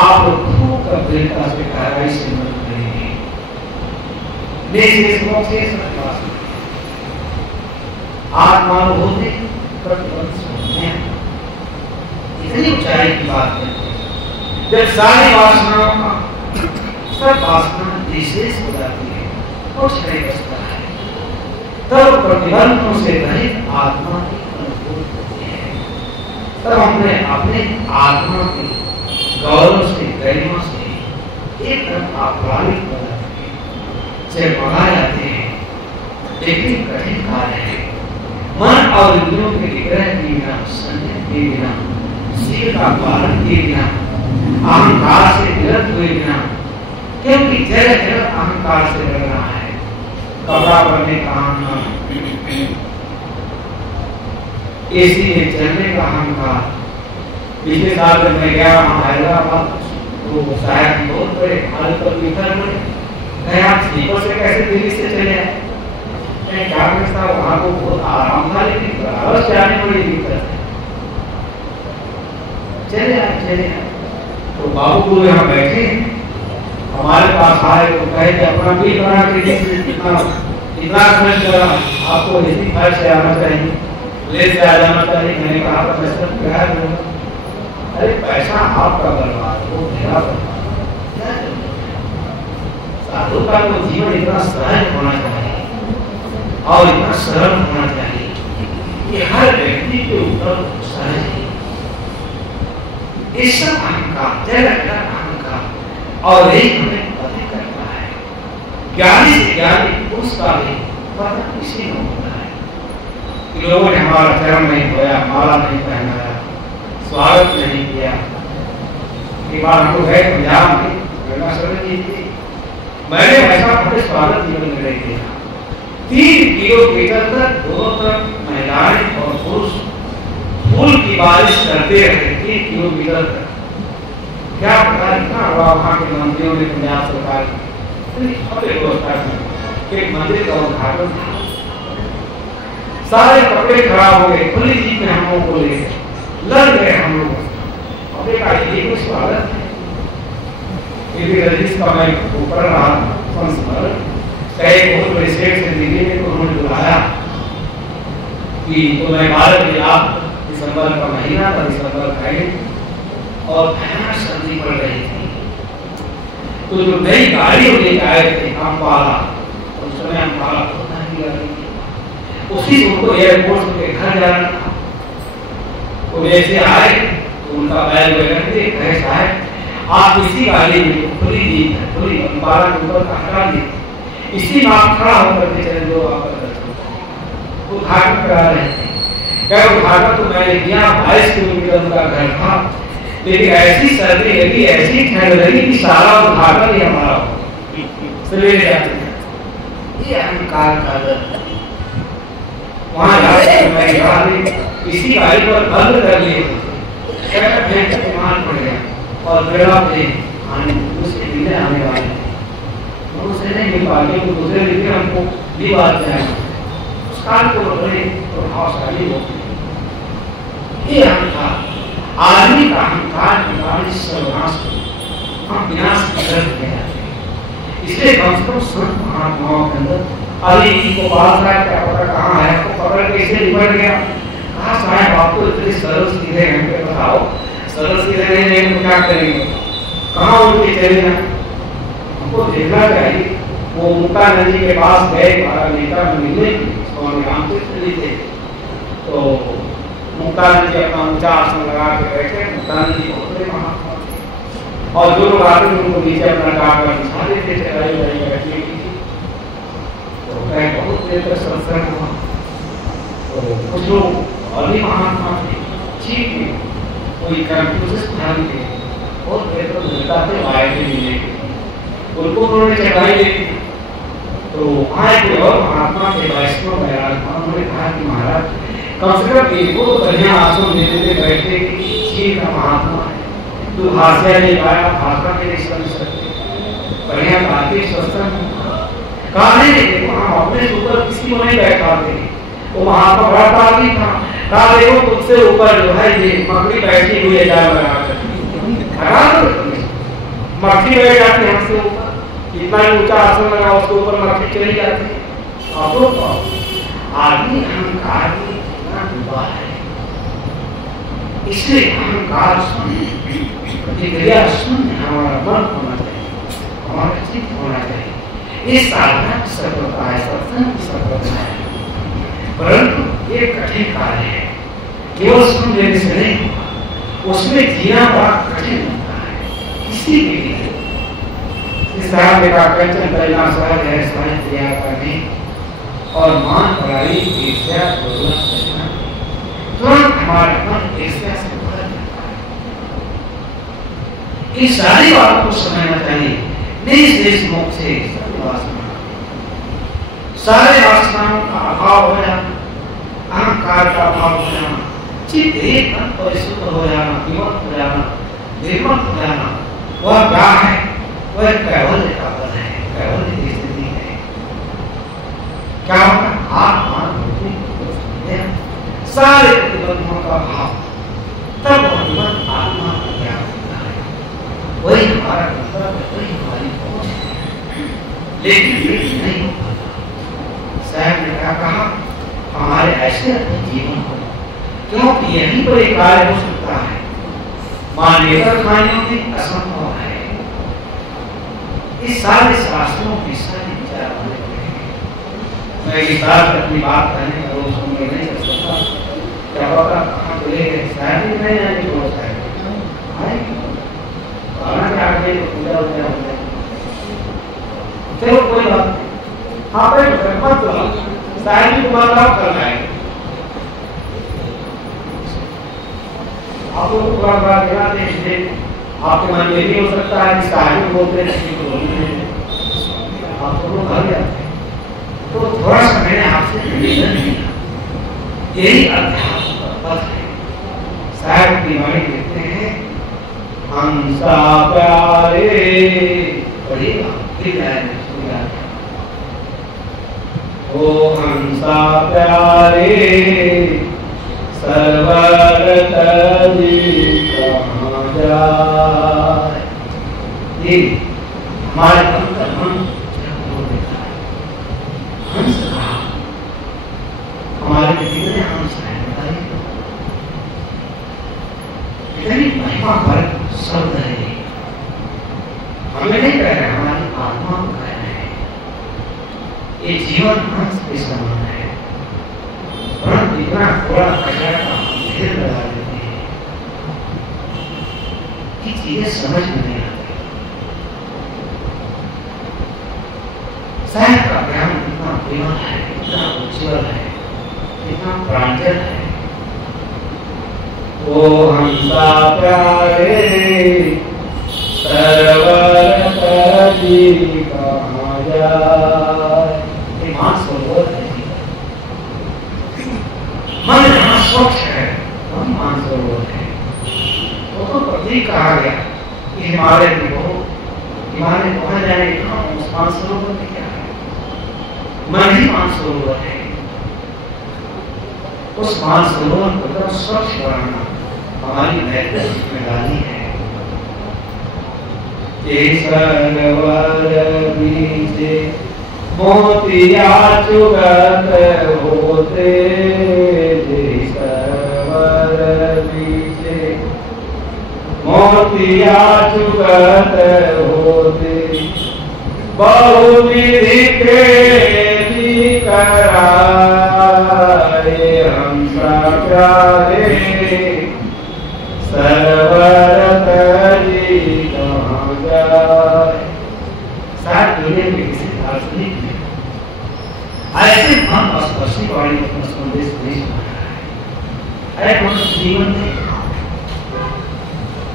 आप लोग खूब गंभीरता से कार्रवाई से मदद करेंगे। आत्मानुभूति इतनी ऊंचाई की बात करते हैं। जब सारी वासनाओं का सब वासना विशेष हो जाती है, कुछ नहीं बचता है, तब प्रतिबंधों से रहित आत्मा की अनुभूति होती है। तब हमने अपने आत्मा के गौरव से, गरिमा से एकदम आह्लादित हो जाते हैं, से बढ़ा जाते हैं। लेकिन कठिन कार्य है। मन और इंद्रियों के निग्रह के बिना, संयम के बिना, शील का पालन के बिना, अहंकार से विरत हुए बिना, क्योंकि जगह जगह अहंकार से लग रहा है। कपड़ा पहनने का अहंकार, एसी में चलने का अहंकार। पिछले साल जब मैं गया वहां हैदराबाद, तो शायद बहुत बड़े हालत पर बिखर गए। आप स्लीपर से कैसे दिल्ली से चले आए? क्या था वहां को बहुत आराम था, लेकिन बराबर से आने बड़ी दिक्कत है। चले आए। तो बाबू गुरु यहाँ बैठे हमारे पास आए तो कहे कि अपना बिल बना के इतना खर्च करा, आपको इसी खर्च से आना चाहिए, ले से आ जाना चाहिए। मैंने कहा पैसा अरे पैसा आपका बर्बाद हो, मेरा बर्बाद। साधु का तो जीवन इतना सहज होना चाहिए और इतना सरल होना चाहिए कि हर व्यक्ति के ऊपर सहज है। इस सब अहंकार, जगह अहंकार, और यही हमें पता करता है। ज्ञानी से ज्ञानी पुरुष का भी पता किसी में होता है कि लोगों ने हमारा चरण नहीं धोया, माला नहीं पहनाया, स्वागत नहीं किया। एक बार हम लोग गए पंजाब में, गंगा सरोवर जी थी, मैंने ऐसा अपने स्वागत जीवन में नहीं किया। 3 किलोमीटर तक दोनों तरफ महिलाएं और पुरुष फूल की बारिश करते रहे। 3 किलोमीटर तक। क्या पता इतना हुआ वहां के मंदिरों में, पंजाब सरकार व्यवस्था की एक मंदिर का उद्घाटन था। सारे कपड़े खराब हो गए, खुली जीप में हम लोगों को ले लड़ गए हम लोग। अपने का ये कुछ स्वागत है। रजिस्टर का मैं ऊपर रहा संस्मरण कई बहुत बड़े सेठ से दिल्ली में, तो उन्होंने बुलाया कि तो मैं भारत में आप दिसंबर का महीना था, दिसंबर का, और भयानक सर्दी पड़ रही थी। तो जो नई गाड़ी लेके आए थे अम्बाला, उस समय अम्बाला बहुत महंगी गाड़ी थी, उसी उनको एयरपोर्ट से घर जाना था। तो जैसे आए तो उनका बैग वगैरह थे, कहे साहब आप इसी गाड़ी में खुली जीप है, खुली अम्बाला के ऊपर का हटा दी, इसी में आप खड़ा होकर के चले जो आपका उद्घाटन करा रहे थे। क्या उद्घाटन तो मैंने किया, 22 किलोमीटर उनका घर था, लेकिन ऐसी सर्दी लगी, ऐसी ठंड लगी कि सारा उद्घाटन ही हमारा सवेरे जाते हैं। ये अहंकार का दर्द। वहां जाकर मैं कहा इसी गाड़ी पर बंद कर लिए मान पड़ गया, और बेड़ा पे उसके मिलने आने वाले उसे नहीं मिल पा रही, तो दूसरे लिखे हमको भी बात जाएगा उस काल को बड़े प्रभावशाली होते हैं। ये अहंकार, आदमी का अहंकार के कारण सर्वनाश हम विनाश की तरफ ले जाते हैं। इसलिए कम से कम संत महात्माओं के अंदर अभी को पास आया, क्या पता कहाँ है, आपको पकड़ के इसे निपट गया, कहा साहब आपको इतने सरल सीधे हैं, बताओ सरल सीधे नहीं तो क्या करेंगे, कहाँ उठ के चले जाए। हमको देखना चाहिए। वो मुक्तानंद जी के पास गए नेता मिलने स्वामी रामकृष्ण जी थे, तो मुक्तानंद जी अपना ऊंचा आसन लगा के बैठे। मुक्तानंद जी बहुत बड़े महात्मा थे, और जो लोग आते थे उनको नीचे अपना डाका बिछा देते थे बैठने की। तो बहुत देर तक सत्संग हुआ। तो कुछ लोग और भी महात्मा थे, ठीक है, कोई कंफ्यूज ध्यान थे, बहुत देर तक मिलता थे आए थे मिलने के, उनको उन्होंने चढ़ाई दी। तो आए कोई और महात्मा के वैष्णव महाराज, उन्होंने कहा कि महाराज कम से कम इनको तो बढ़िया आसन दे देते बैठे कि ठीक है महात्मा है, तू भाषा नहीं पाया, भाषा के नहीं समझ सकते, बढ़िया बातें सत्संग कहा नहीं, देखो हम अपने से ऊपर किसी को नहीं बैठाते। वो महात्मा बड़ा पार्टी था, कहा देखो तुझसे ऊपर जो है ये मकड़ी बैठी हुई है, जाल लगा कर मक्खी बैठ जाती है हमसे ऊपर, इतना ऊंचा आसन लगा उसके ऊपर मक्खी चली जाती है। आदमी अहंकार में इतना डूबा है इसलिए अहंकार शून्य, प्रतिक्रिया शून्य हमारा मन होना चाहिए, हमारा चित्त होना चाहिए। इस साधना की सफलता है, सत्संग की सफलता है। परंतु ये कठिन कार्य है, केवल सुन लेने से नहीं होगा, उसमें जीना बड़ा कठिन होता है किसी के लिए। इस साहब का कंचन पहला सहज है, सहज क्रिया करने और मान पढ़ाई ईर्ष्या करना, तुरंत हमारा मन ईर्ष्या से भर जाता है। इस सारी बात को समझना चाहिए। निज मुख से सारे वासनाओं का अभाव हो जाना, अहंकार का अभाव हो जाना, चित्त एक मन परिशुद्ध हो जाना, विमुक्त हो जाना, निर्मल हो जाना, वह क्या है? वह कैवल्य का पद है, कैवल्य की स्थिति है। क्या होगा? आत्मा सारे प्रतिबंधों का भाव, तब भगवत आत्मा का ज्ञान होता है। वही हमारा कर्तव्य, वही हमारी पहुंच है, लेकिन नहीं हो पाता। साहब ने क्या कहा? हमारे ऐसे जीवन को, क्योंकि यही पर एक कार्य हो सकता है, मान्यता खानियों में असंभव है। इस सारे शास्त्रों की सारी विचार होने मैं इस बात अपनी बात कहने का रोज सुनने नहीं कर सकता। क्या पता कहाँ बोले शायद नहीं आने को होता है, क्या आगे तो पूजा हो जाए। चलो कोई बात नहीं, हाँ भाई मत शायद को बात करना है। आप लोग थोड़ा बड़ा ध्यान दें, इसलिए आपके मन में भी हो सकता है कि शायद बोलते हैं, आप लोग भर जाते हैं। तो थोड़ा सा मैंने आपसे निवेदन किया, यही अध्यात्म का पथ है। साहब की वाणी कहते हैं, हंसा प्यारे, पढ़िएगा ओ हंसा प्यारे सरवर तजी कहाँ जाए। ये हमारे अंतर मन हंस रहा, हमारे कितने हंस हैं बताइए, इतनी महिमा पर शब्द है। हमें नहीं कह रहे, हमारी आत्मा को कह रहे हैं। ये जीवन हंस के समान है, परंतु इतना थोड़ा कचरा का ढेर लगा देते हैं कि चीजें समझ में नहीं आती। साहब का ज्ञान इतना प्रेमल है, इतना उज्ज्वल है, इतना प्रांजल है। ओ हंसा प्यारे सरवर तजी कहाँ जाए। ये मानसरोवर है, मन जहाँ स्वच्छ है वही मानसरोवर है। तो प्रतीक कहा गया कि हिमालय में हो, हिमालय कहाँ जाए, कहाँ उस मानसरोवर में क्या है? मन ही मानसरोवर है। उस मानसरोवर को तो स्वच्छ बनाना हमारी नैतिक जिम्मेदारी है। सरोवर बीचे मोतिया चुगत होते, सरोवर बीचे मोतिया चुगत होते, बहुविधि के कराए हंसा प्यारे सरवर तजी कहाँ जाए। साथ दुनिया में किसी दार्शनिक ने ऐसे मन स्पर्शी वाणी अपना संदेश नहीं सुनाया है। अरे मनुष्य जीवन में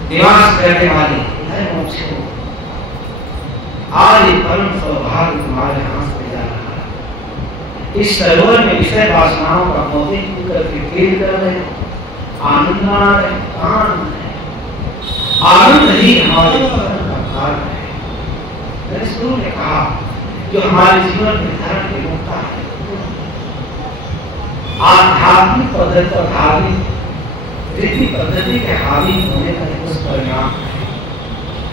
निवास करने वाले है मोक्ष को, आज परम सौभाग्य तुम्हारे हाथ से जा रहा है। इस सरोवर में विषय वासनाओं का मोती करके खेल कर रहे हो, आनंद मना रहे हो। आनंद है, आनंद ही हमारे जीवन का कारण है। मैंने शुरू में कहा जो हमारे जीवन में धर्म की मुक्ता है, आध्यात्मिक पद्धति और धार्मिक रीति पद्धति के हावी होने का दुष्परिणाम है।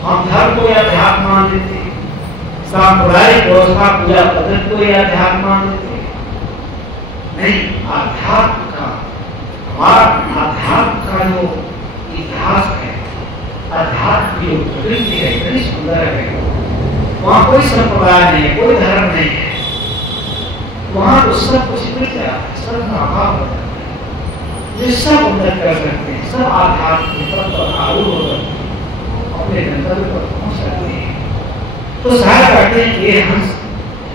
हम धर्म को अध्यात्म मान लेते, सांप्रदायिक व्यवस्था पूजा पद्धति को अध्यात्म मान लेते। नहीं, आध्यात्म का, हमारा आध्यात्म का जो इतिहास है, अध्यात्म की जो प्रकृति है, इतनी सुंदर है। वहां कोई संप्रदाय नहीं है, कोई धर्म नहीं है, वहां तो सब कुछ मिल जाता है, सब का अभाव होता है। ये सब उन्नत कर सकते हैं, सब आध्यात्मिक तत्व पर आरूढ़ होकर अपने गंतव्य पर पहुंच सकते हैं। तो सहाय करते हैं कि हंस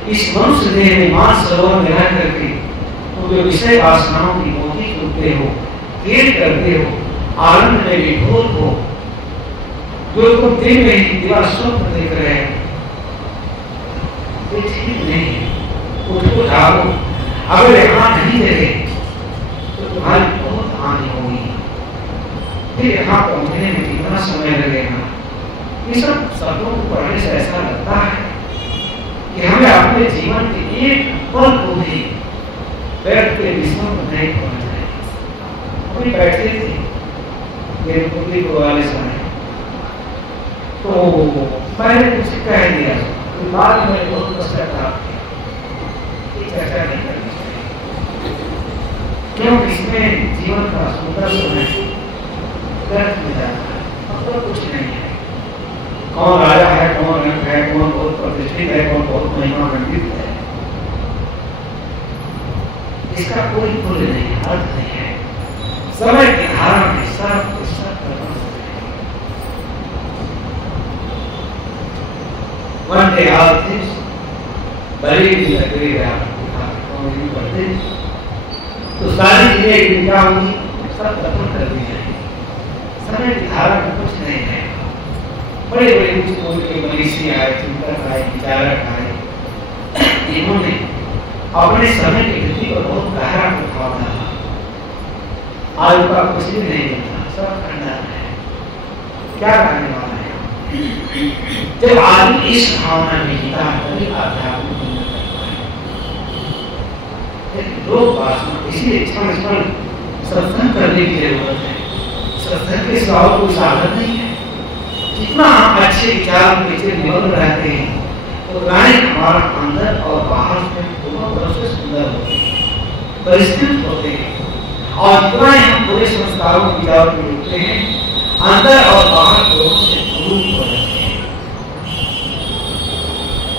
इस मनुष्य देह में मानसरोवर में रह करके तो जो विषय वासनाओं की मोती टूटते हो, खेल करते हो, आनंद में विभोर हो, जो तुम दिन में ही दिवा स्वप्न देख रहे हो, ये ठीक नहीं है। उसको जागो, अगर यहाँ नहीं देखे तो तुम्हारी बहुत हानि होगी, फिर यहाँ पहुंचने में कितना समय लगेगा। ये सब शब्दों को पढ़ने से ऐसा लगता है कि हमें अपने जीवन के एक पल को भी बैठ के विषयों में नहीं पढ़ना है। अभी बैठे थे मेरे पुत्री को वाले समय, तो मैंने कुछ कह दिया, तो बाद में बहुत पश्चाताप चर्चा नहीं करनी चाहिए, क्यों? इसमें जीवन का सुंदर समय व्यर्थ में जाता है, मतलब कुछ नहीं है। कौन राजा है, कौन रंग है, कौन बहुत प्रतिष्ठित है, कौन बहुत महिमा मंडित है, इसका कोई मूल्य नहीं है, अर्थ नहीं है। समय की धारा में सब one day all things buried in the graveyard पढ़ते तो सारी चीजें एक दिन क्या होंगी, सब खत्म कर दी जाएंगी। समय की धारा में कुछ नहीं है। बड़े बड़े कुछ कोई के मनीषी आए, चिंतक आए, विचारक आए, इन्होंने अपने समय की गति पर बहुत गहरा प्रभाव डाला। आज का कुछ भी नहीं मिलता, सब खंडन है। क्या करने वाला है? जब आदमी इस भावना में जीता है तभी आध्यात्मिक लोग वासना, इसलिए क्षण क्षण सत्संग करने की जरूरत है। सत्संग के सिवा कोई साधन नहीं है। जितना हम अच्छे विचार में निमग्न रहते हैं तो राय हमारा अंदर और बाहर में दोनों तरफ से सुंदर होते हैं, परिष्कृत होते हैं। और जितना हम पूरे संस्कारों के विचारों में जुड़ते हैं, अंदर और बाहर दोनों से रूप हो जाते हैं।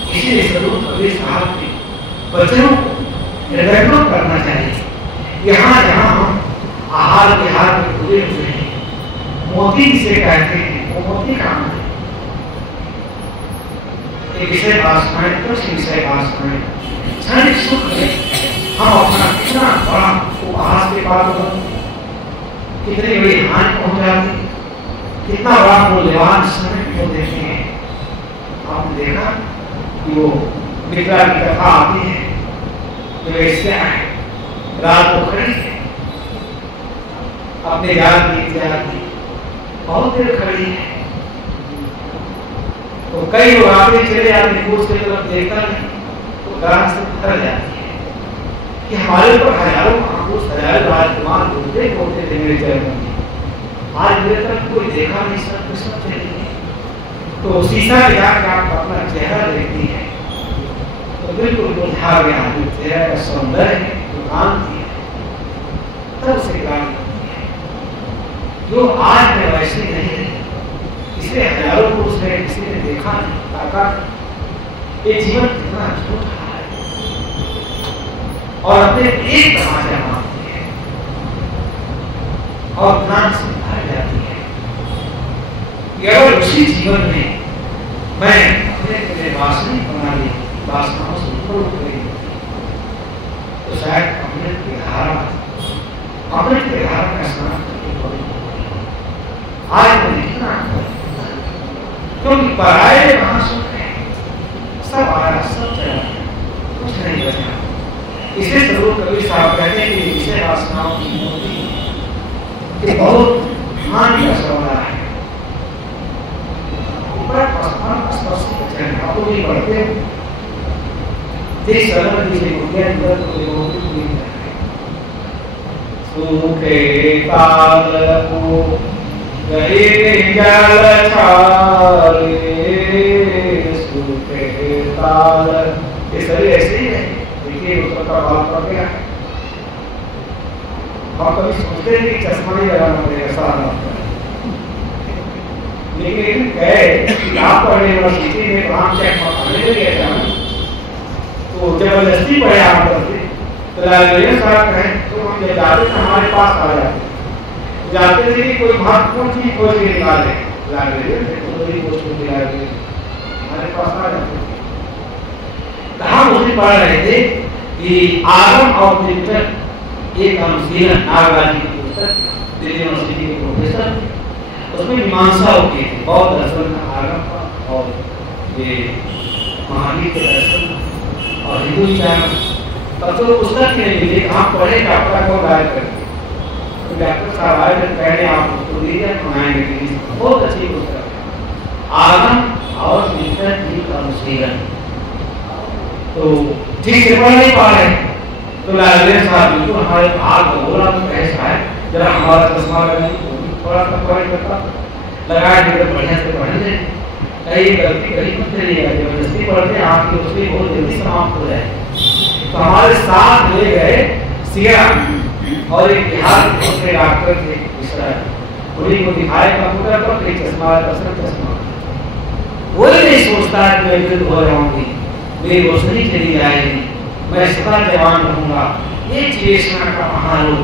इसीलिए स्वरूप कबीर साहब के वचनों को निर्वहन करना चाहिए। यहाँ जहाँ हम आहार विहार में पूरे हुए हैं, मोती जिसे कहते हैं, वो मोती काम है। विषय वासनाएं, कुछ विषय वासनाएं, क्षणिक सुख में हम अपना कितना बड़ा उपहास के बाद हो, कितनी बड़ी हानि पहुंच जाती, कितना बड़ा मूल्यवान समय को देते हैं। आपने देखा कि वो मित्रा की कथा आती है, जो ऐसे आए रात को खड़ी है, अपने जाल की इंतजार की, बहुत देर खड़ी है। तो कई लोग आगे चले आते, कोच की तरफ देखता नहीं तो गांव से भर जाती है कि हमारे ऊपर हजारों आंखों हजारों राजकुमार घूमते घूमते थे मेरे चरणों में, आज मेरे तरफ कोई देखा नहीं, सब सब चले गए। तो शीशा में जाकर आप अपना चेहरा देखती है तो बिल्कुल बुझा गया जो चेहरा का सौंदर्य है, जो कांति है, तब से ग्लानि होती है, जो आज में वैसे नहीं है। इसलिए हजारों पुरुष है, किसी ने देखा नहीं, ताका ये जीवन कितना झूठा है और अपने एक तमाशा मानती है और ध्यान से भर जाती है कि अगर उसी जीवन में मैं अपने वासनिक बना ली, वासनाओं से ऊपर उठ गई तो शायद अमृत की धारा का स्नान करके आज मैं लिखना, क्योंकि पराये वहां सुख है, सब आया, सब चला, कुछ नहीं बचा। इसे स्वरूप कबीर साहब कहते हैं कि विषय वासनाओं की मोती बहुत हानि का सौदा है। आप लोग ये पढ़ते हो, देश अलग सूखे ताल को गए जल छाले, सूखे ताल, ये सभी ऐसे ही है। देखिए उसका भाव पड़ गया। हम कभी सोचते हैं कि चश्मा नहीं लगाना पड़ेगा सारा, लेकिन गए आप पढ़े यूनिवर्सिटी में वहाँ चेक पढ़ने गए थे तो जबरदस्ती पढ़े आप करते तो लाइब्रेरियन साहब कहें तो हम जब जाते थे हमारे पास आ जाते थे कि कोई महत्वपूर्ण चीज खोज के निकाले, लाइब्रेरियन हमारे पास आ जाते थे। हम उसे पढ़ रहे थे कि आगम और चिंतन एक अनुशीलन नागराज की पुस्तक, दिल्ली यूनिवर्सिटी के प्रोफेसर, उसमें मीमांसा होती है बौद्ध दर्शन का आगम का और ये महावीर के दर्शन और हिंदू विचार। तब तो पुस्तक नहीं मिली, आप पढ़े डॉक्टर को गायब करके, तो डॉक्टर साहब आए थे पहले आप उसको दीजिए बनाएंगे, बहुत अच्छी पुस्तक है आगम और चिंतन जी का अनुशीलन। तो ठीक से पढ़ नहीं पा रहे तो लाइब्रेरियन साहब बिल्कुल हमारे हाथ बोला तो ऐसा है जरा हमारा चश्मा थोड़ा सा पढ़ करता लगा के बढ़िया से पढ़ने कहीं गलती कहीं कुछ नहीं है, जबरदस्ती पढ़ते आपकी उसकी बहुत जल्दी समाप्त हो जाए। तो हमारे साथ ले गए सिया और एक बिहार के डॉक्टर थे उन्हीं को दिखाए कंप्यूटर पर एक चश्मा चश्मा, वही नहीं सोचता है मैं वृद्ध हो जाऊंगी, मेरी रोशनी चली जाएगी, मैं सदा जवान रहूंगा, ये चेतना का महारोग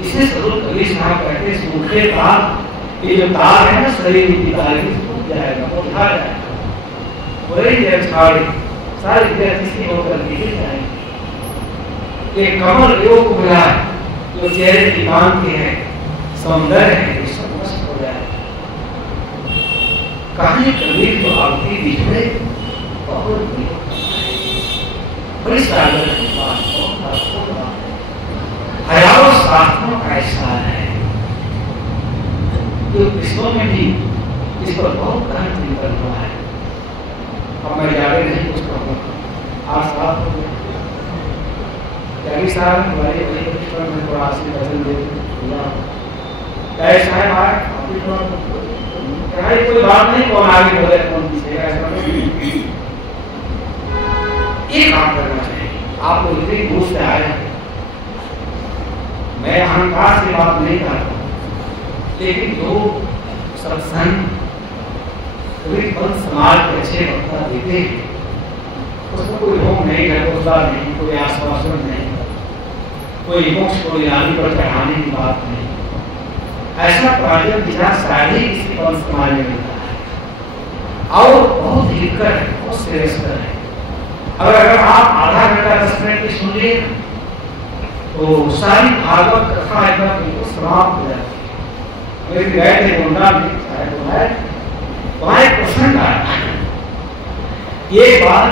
इसे स्वरूप कबीर साहब कहते हैं सूखे तार, ये जो तार है ना शरीर की तार टूट जाएगा, वो उठा जाएगा, वही जब छाड़े सारी किसी होकर गिर जाएंगे। एक कमल योग को मिला जो चेहरे की बांध के हैं सौंदर्य है ये सब नष्ट हो जाए। कहानी कबीर को आरती दिखने बहुत बड़ी सागर की बात हजारों शास्त्रों का हिस्सा है जो विश्व में भी इस पर बहुत गहन चिंतन हुआ है। अब मैं ज्यादा नहीं कुछ कहूँगा, आज साथ हो गए त्यागी साहब हमारे में थोड़ा आशी बदल देते ऐसा है भाई कोई बात नहीं, कौन आगे बोले कौन पीछे, एक काम करना चाहिए। आप लोग इतनी दूर से आए हैं, मैं अहंकार से बात नहीं करता, लेकिन जो सत्संग समाज के अच्छे वक्ता देते हैं उसमें कोई रोग नहीं है, नहीं, कोई आश्वासन नहीं, कोई मोक्ष को यानी पर चढ़ाने की बात नहीं। ऐसा प्राचीन विचार शायद ही किसी पंथ समाज में मिलता है और बहुत हितकर है, बहुत श्रेष्ठकर है। अगर आप आधा घंटा 10 मिनट की सुनिए तो सारी भागवत कथा एकदम बिल्कुल समाप्त हो जाती है। मेरे गए थे गोंडा में वहां एक प्रसंग आया, ये बात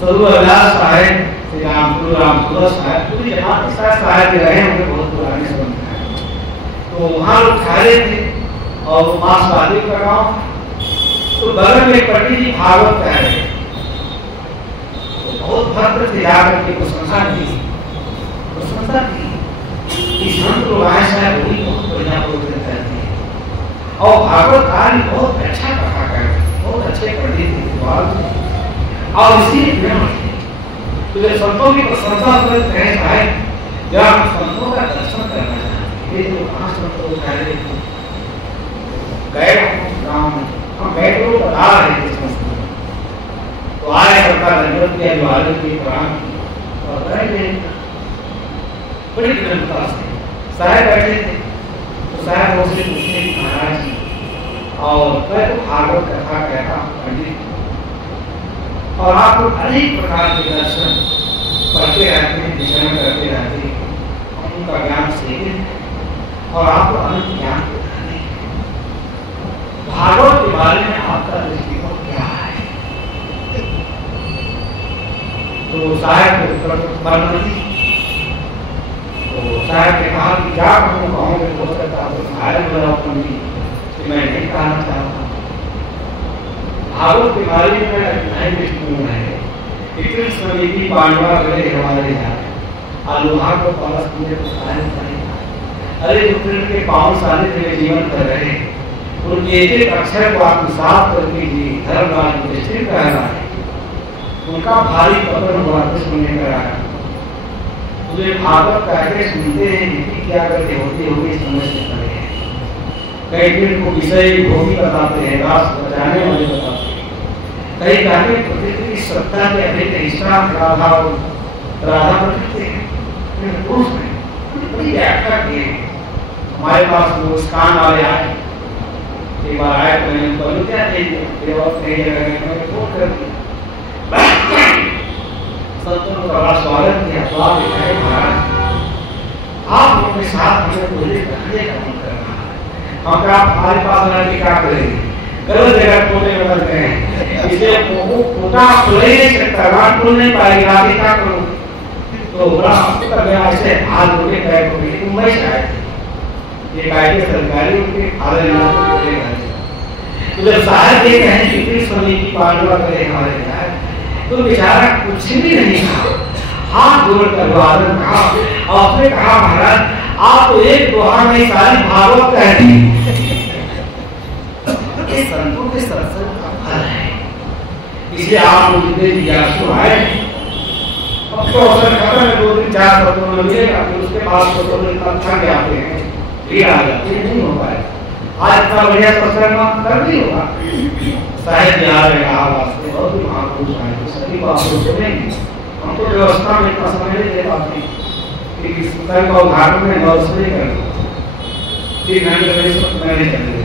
सदुअल्लाह साहब श्री रामपुरा साहब पूरी जमात साहब भी रहे होंगे, बहुत पुराने संबंध है। तो वहाँ लोग ठहरे थे और मार्क्सवादी का गाँव, तो बगल में पंडित जी भागवत कह रहे तो बहुत भद्र से जाकर के प्रशंसा की संत लोग आए साहब वही बहुत बढ़िया बोलते रहते हैं और भागवत कार्य बहुत अच्छा कथा करते, बहुत अच्छे पंडित थे और इसीलिए तो जब संतों की प्रशंसा करते हैं जब आप संतों का दर्शन करना चाहते हैं, तो कहाँ संतों को कह रहे गए गाँव में हम बैठ लोग बता रहे थे तो आए सरकार दंडवत किया जो आगे की कुरान और गए बड़ी विनम्रता से साहब बैठे थे तो साहब उससे पूछने की महाराज जी और मैं तो भागवत कथा कहता हूँ पंडित और आप लोग अनेक प्रकार के दर्शन पढ़ते रहते हैं, विचरण करते रहते हैं, उनका ज्ञान सीखते और आपको अनंत ज्ञान बताते हैं। भागवत के बारे में आपका दृष्टिकोण क्या है? तो साहब के उत्तर तो साहब ने कहा कि क्या कहूँगे हो सकता है साहब बोला कि मैं नहीं कहना चाहता। भागवत के बारे में मेरा दृष्टिकोण है, इतनी समिति पांडवा गए हमारे यहाँ आलोहा को पास मुझे अरे जो कृष्ण के 5 साल से जीवन कर रहे उनके एक एक अक्षर को आप साफ करके जी धर्मराज युधिष्ठिर कह रहा है, उनका भारी पतन हुआ कृष्ण ने कराया, मुझे भागवत करके सुनते हैं कि क्या करके होते होंगे समझते पड़े हैं। कई दिन को विषय भोगी बताते हैं, रास बचाने वाले बताते हैं, कई कहते प्रकृति की सत्ता के अधिक हिस्सा राधा प्रकृति है, पुरुष में बड़ी व्याख्या की है। हमारे पास मुस्कान वाले आए, एक बार आए तो मैंने बोला क्या कई जगह में फोन कर दिया, संतों का बड़ा स्वागत किया, स्वागत दिखाए महाराज आप अपने साथ हमें बोले रखने का मन कर रहा है, हम क्या हमारे पास रहने की क्या करेंगे, गलत जगह खोलने में लग गए हैं, इसलिए वो खोटा खुल ही नहीं सकता, रात खुल नहीं पाएगी, रात क्या करूँ तो बड़ा ऐसे हाथ होके पैर होके मुंबई से आए थे, एक आए थे सरकारी उनके आधे तो जब साहब ये कहें कि कृष्ण स्वामी की पालना करे हमारे यहाँ, तो बेचारा कुछ भी नहीं कहा, हाथ जोड़कर वादन कहा और उसने कहा महाराज आप तो एक दोहा में सारी भागवत कह दी। ये संतों के सत्संग का फल है, इसलिए आप मुझे जिज्ञासु आए, अब तो अवसर खत्म है, 2 दिन 4 सत्रों में मिलेगा, फिर उसके बाद तो थक जाते हैं, भीड़ आ जाती है, नहीं हो पाए। आज इतना बढ़िया सत्संग कर भी होगा, साहिब जी आ रहे वास्ते बहुत ही महापुरुष आए, तो सभी को आप सुनेंगे, हम तो व्यवस्था में इतना समय नहीं दे पाते कि सत्संग का उदाहरण में 9 नहीं करेंगे, 3 घंटे नहीं चलेंगे,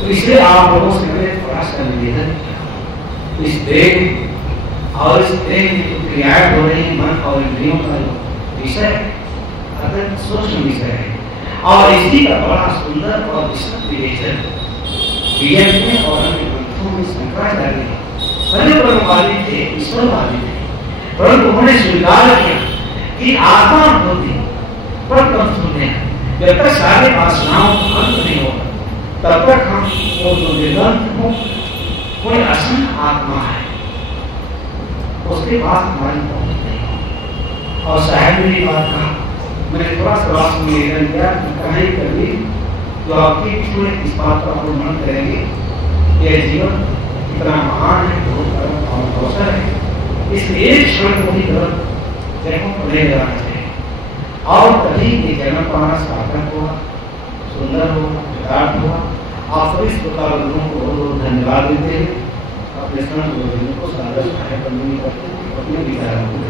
तो इसलिए आप लोगों से मैंने थोड़ा सा निवेदन किया, इस देह और इस देह की क्रियाएं हो रही मन और इंद्रियों का विषय अत्यंत सूक्ष्म विषय है, और इसी का बड़ा सुंदर और विस्तृत विवेचन में और अन्य ग्रंथों में शंकराचार्य पहले ब्रह्मवादी थे, ईश्वरवादी थे, परंतु उन्होंने स्वीकार किया कि आत्मा होती पर कम सुनने, जब तक सारे वासनाओं का अंत नहीं होगा तब तक हम वो जो निर्गंध हो कोई असंग आत्मा है, उसके बाद हमारी पहुंच नहीं हो। और साहब ने ये बात कहा, मैंने थोड़ा सा वास निवेदन किया कि कहीं कभी जो आपकी इस बात का अनुमान करेंगे यह जीवन कितना महान है, बहुत अवसर है, इस एक क्षण को भी गलत जगहों पर ले जाना चाहिए, और तभी ये जन्म पाना सार्थक हुआ, सुंदर हुआ, यथार्थ हुआ। आप सभी श्रोतागणों को बहुत बहुत धन्यवाद देते हैं, अपने संत गुरुजनों को सादर करने करते हैं, अपने विचारों को